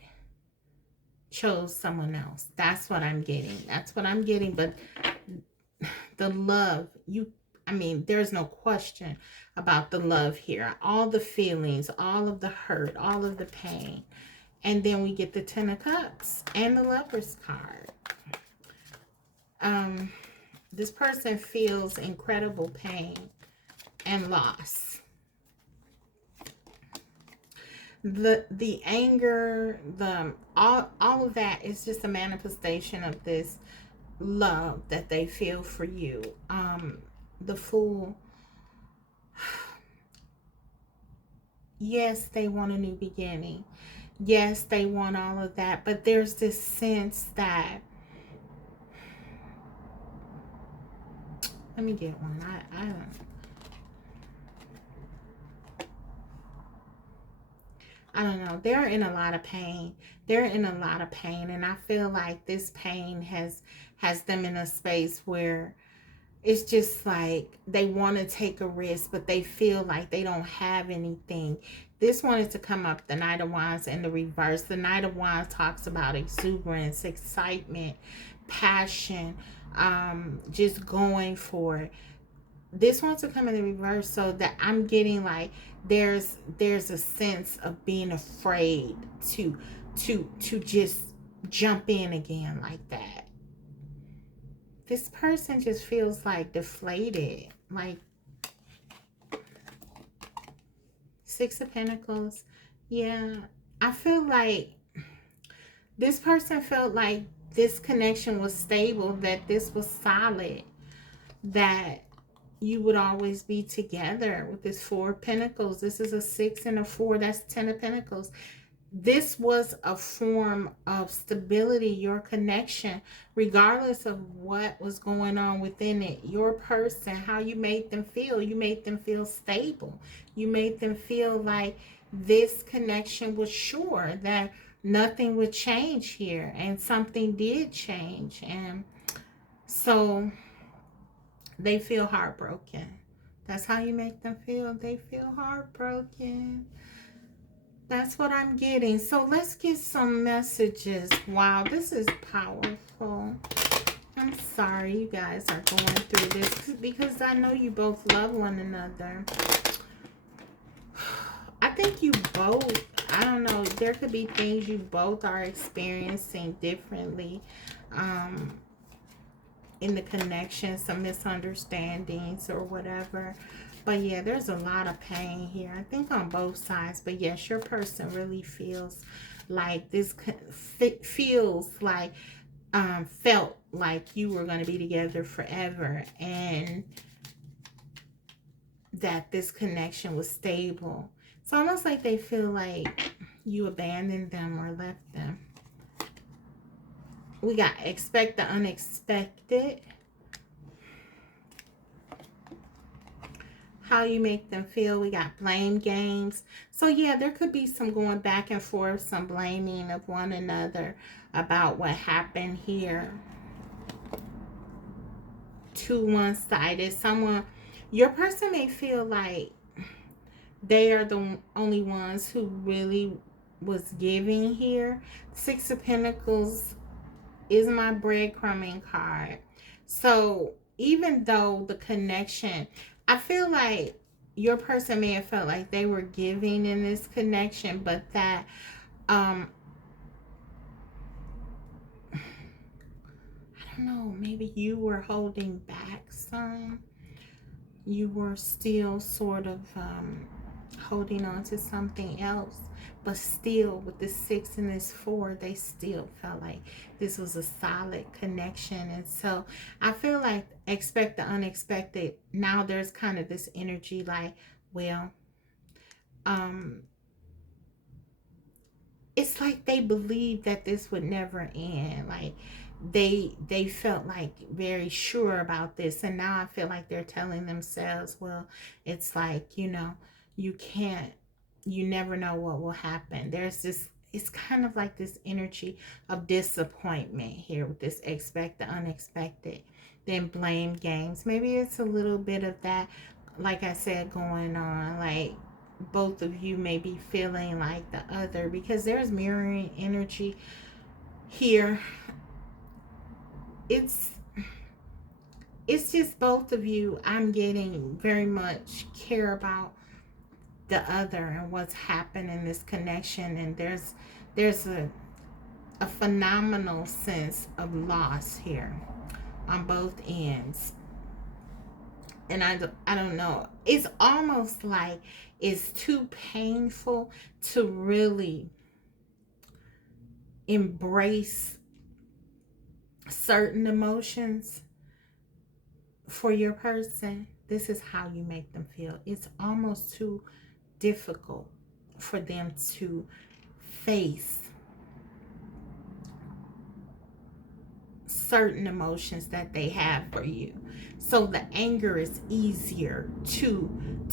chose someone else. That's what I'm getting. That's what I'm getting. But the love, I mean, there's no question about the love here. All the feelings, all of the hurt, all of the pain. And then we get the Ten of Cups and the Lover's card. This person feels incredible pain and loss. The anger, the all of that is just a manifestation of this love that they feel for you. The Fool. Yes, they want a new beginning. Yes, they want all of that, but there's this sense that, let me get one. I don't know. They're in a lot of pain. They're in a lot of pain, and I feel like this pain has them in a space where it's just like they want to take a risk, but they feel like they don't have anything. This wanted to come up, the Knight of Wands in the reverse. The Knight of Wands talks about exuberance, excitement, passion, just going for it. This wants to come in the reverse, so that I'm getting like there's a sense of being afraid to just jump in again like that. This person just feels like deflated, like Six of Pentacles. Yeah, I feel like this person felt like this connection was stable, that this was solid, that you would always be together. With this Four of Pentacles, this is a 6 and a 4, that's 10 of Pentacles. This was a form of stability, your connection, regardless of what was going on within it. Your person, how you made them feel, you made them feel stable. You made them feel like this connection was sure, that nothing would change here, and something did change. And so they feel heartbroken. That's how you make them feel. They feel heartbroken. That's what I'm getting. So let's get some messages. Wow, this is powerful. I'm sorry you guys are going through this, because I know you both love one another. I think you both, I don't know, there could be things you both are experiencing differently. In the connection, some misunderstandings or whatever. But yeah, there's a lot of pain here, I think, on both sides. But yes, your person really feels like this, feels like, felt like you were going to be together forever, and that this connection was stable. It's almost like they feel like you abandoned them or left them. We got expect the unexpected. How you make them feel. We got blame games. So yeah, there could be some going back and forth, some blaming of one another about what happened here. Too one-sided. Someone, your person may feel like they are the only ones who really was giving here. Six of Pentacles is my breadcrumbing card. So even though the connection, I feel like your person may have felt like they were giving in this connection, but that I don't know, maybe you were holding back some. You were still sort of holding on to something else. But still, with this 6 and this 4, they still felt like this was a solid connection. And so I feel like expect the unexpected. Now there's kind of this energy like, well, it's like they believed that this would never end. Like they felt like very sure about this, and now I feel like they're telling themselves, well, it's like, you know, you can't, you never know what will happen. There's this, it's kind of like this energy of disappointment here with this expect the unexpected. Then blame games, maybe it's a little bit of that, like I said, going on. Like both of you may be feeling like the other, because there's mirroring energy here. It's it's just both of you. I'm getting very much care about the other and what's happened in this connection, and there's a phenomenal sense of loss here on both ends. And I don't know, it's almost like it's too painful to really embrace certain emotions for your person. This is how you make them feel. It's almost too difficult for them to face certain emotions that they have for you. So the anger is easier to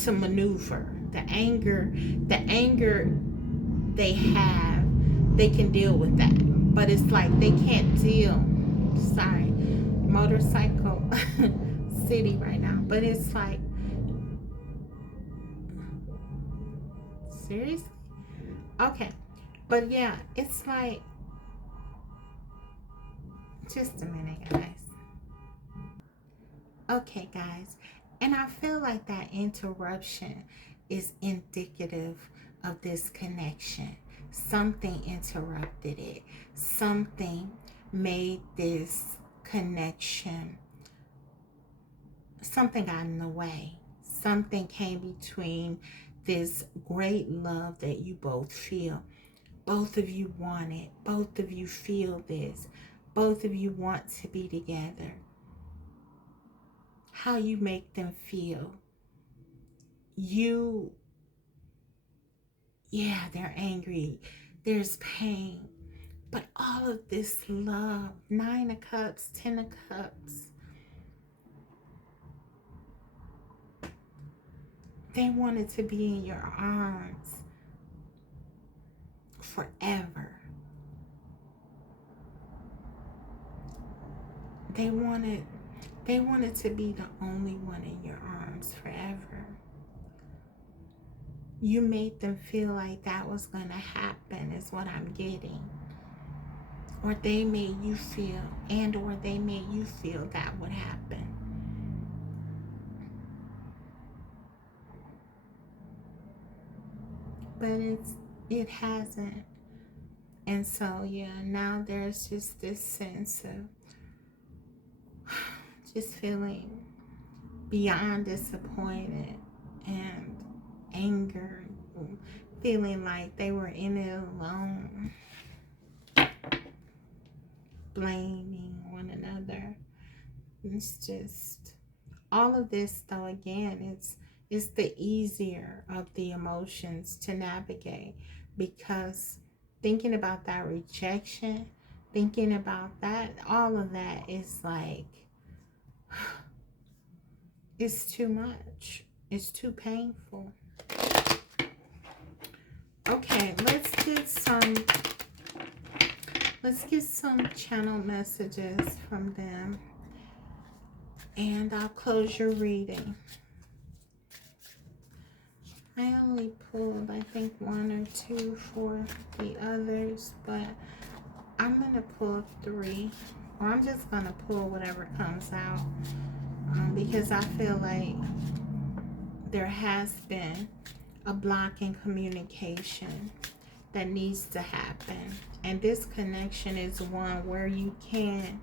maneuver. The anger they have, they can deal with that. But it's like they can't deal. Sorry, motorcycle city right now. But it's like, seriously? Okay. But yeah, it's like, just a minute, guys. Okay, guys. And I feel like that interruption is indicative of this connection. Something interrupted it. Something made this connection, something got in the way. Something came between this great love that you both feel. Both of you want it. Both of you feel this. Both of you want to be together. How you make them feel. Yeah, they're angry. There's pain. But all of this love, 9 of Cups, 10 of Cups, they wanted to be in your arms forever. They wanted to be the only one in your arms forever. You made them feel like that was going to happen, is what I'm getting. Or they made you feel, that would happen. But it hasn't. And so, yeah, now there's just this sense of just feeling beyond disappointed and anger, feeling like they were in it alone, blaming one another. It's just all of this, though. Again, it's the easier of the emotions to navigate, because thinking about that rejection, thinking about that, all of that is like, it's too much. It's too painful. Okay, let's get some channel messages from them, and I'll close your reading. I only pulled, I think, 1 or 2 for the others, but I'm going to pull 3, or I'm just going to pull whatever comes out, because I feel like there has been a block in communication that needs to happen. And this connection is one where you can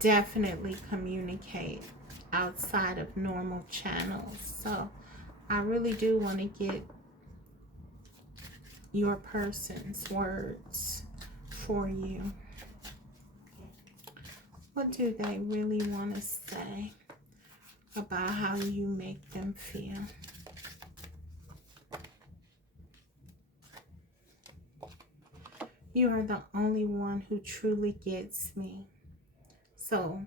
definitely communicate outside of normal channels. So I really do want to get your person's words for you. What do they really want to say about how you make them feel? You are the only one who truly gets me. So,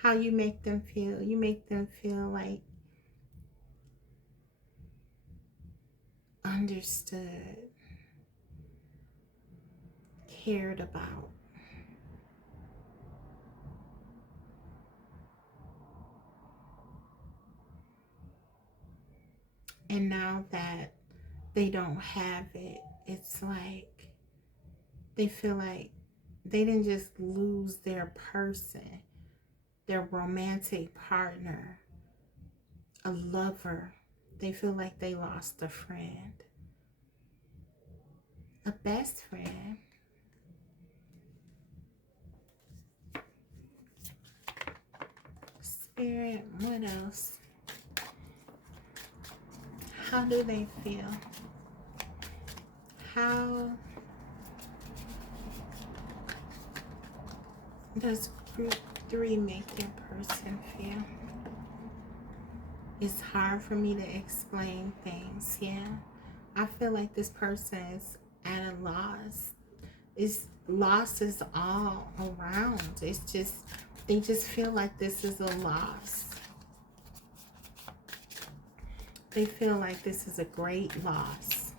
how you make them feel? You make them feel like understood, cared about. And now that they don't have it, it's like they feel like they didn't just lose their person. their romantic partner, a lover. They feel like they lost a friend, a best friend. Spirit, what else? How do they feel? How does group 3 make their person feel? It's hard for me to explain things. Yeah, I feel like this person is at a loss. Loss is all around. It's just, they just feel like this is a loss. They feel like this is a great loss.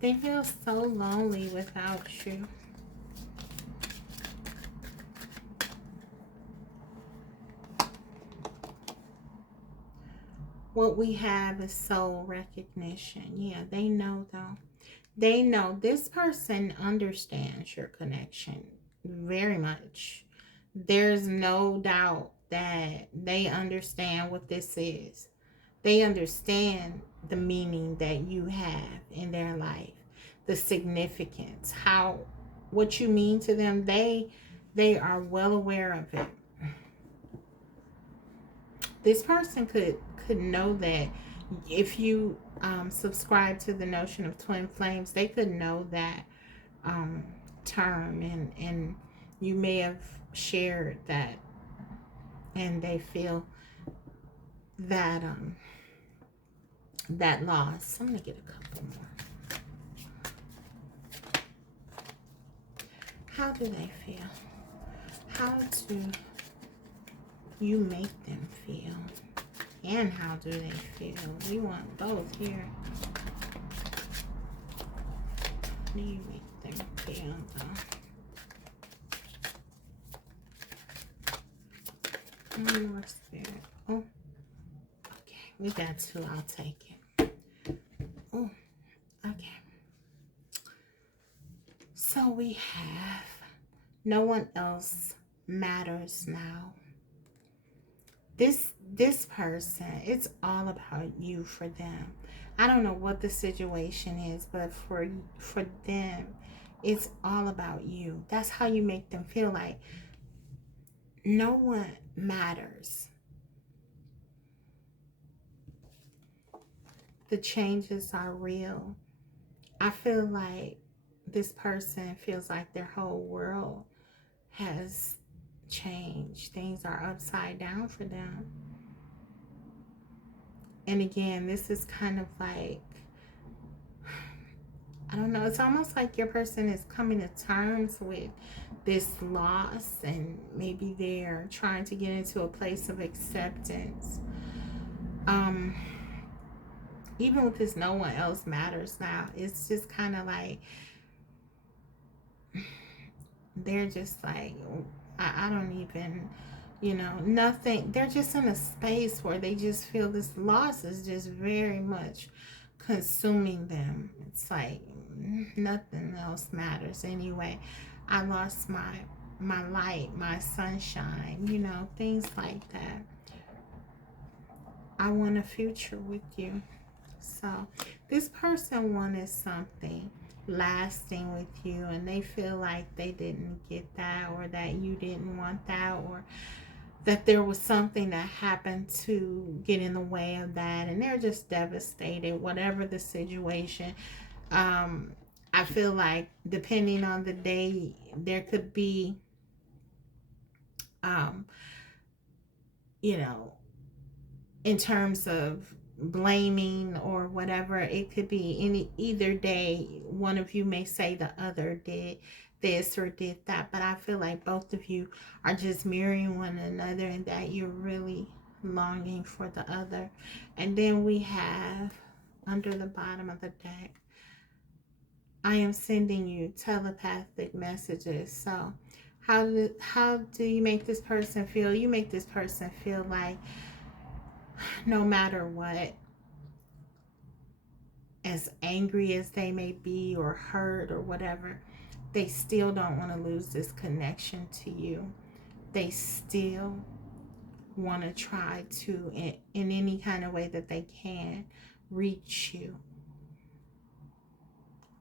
They feel so lonely without you. What we have is soul recognition. Yeah, they know though. They know this person understands your connection very much. There's no doubt that they understand what this is. They understand the meaning that you have in their life, the significance, what you mean to them. They are well aware of it. This person could know that if you subscribe to the notion of twin flames, they could know that term, and you may have shared that, and they feel that that loss. I'm gonna get a couple more. How do they feel? How do you make them feel? And how do they feel? We want both here. How do you make them feel though? More spirit. Oh, okay. We got two. I'll take it. Oh, okay. So we have no one else matters now. This person, it's all about you for them. I don't know what the situation is, but for them, it's all about you. That's how you make them feel like no one matters. The changes are real. I feel like this person feels like their whole world has changed. Things are upside down for them. And again, this is kind of like, I don't know, it's almost like your person is coming to terms with this loss, and maybe they're trying to get into a place of acceptance. Even with this no one else matters now, it's just kind of like they're just like, I don't even, nothing. They're just in a space where they just feel this loss is just very much consuming them. It's like nothing else matters anyway. I lost my light, my sunshine, things like that. I want a future with you. So this person wanted something lasting with you, and they feel like they didn't get that, or that you didn't want that, or that there was something that happened to get in the way of that, and they're just devastated, whatever the situation. I feel like depending on the day, there could be you know in terms of blaming or whatever, it could be either day. One of you may say the other did this or did that, but I feel like both of you are just mirroring one another, and that you're really longing for the other. And then we have under the bottom of the deck, I am sending you telepathic messages. So how do you make this person feel? You make this person feel like no matter what, as angry as they may be or hurt or whatever, they still don't want to lose this connection to you. They still want to try to, in any kind of way that they can, reach you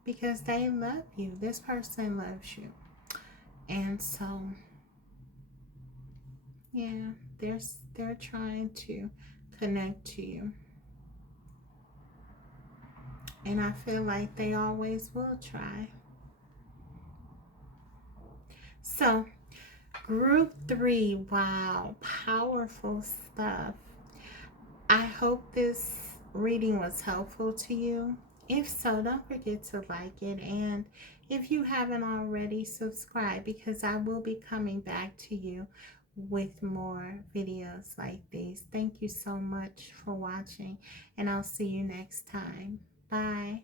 because they love you. This person loves you. And so, yeah, they're trying to connect to you. And I feel like they always will try. So, group 3, wow, powerful stuff. I hope this reading was helpful to you. If so, don't forget to like it. And if you haven't already, subscribe, because I will be coming back to you with more videos like these. Thank you so much for watching, and I'll see you next time. Bye.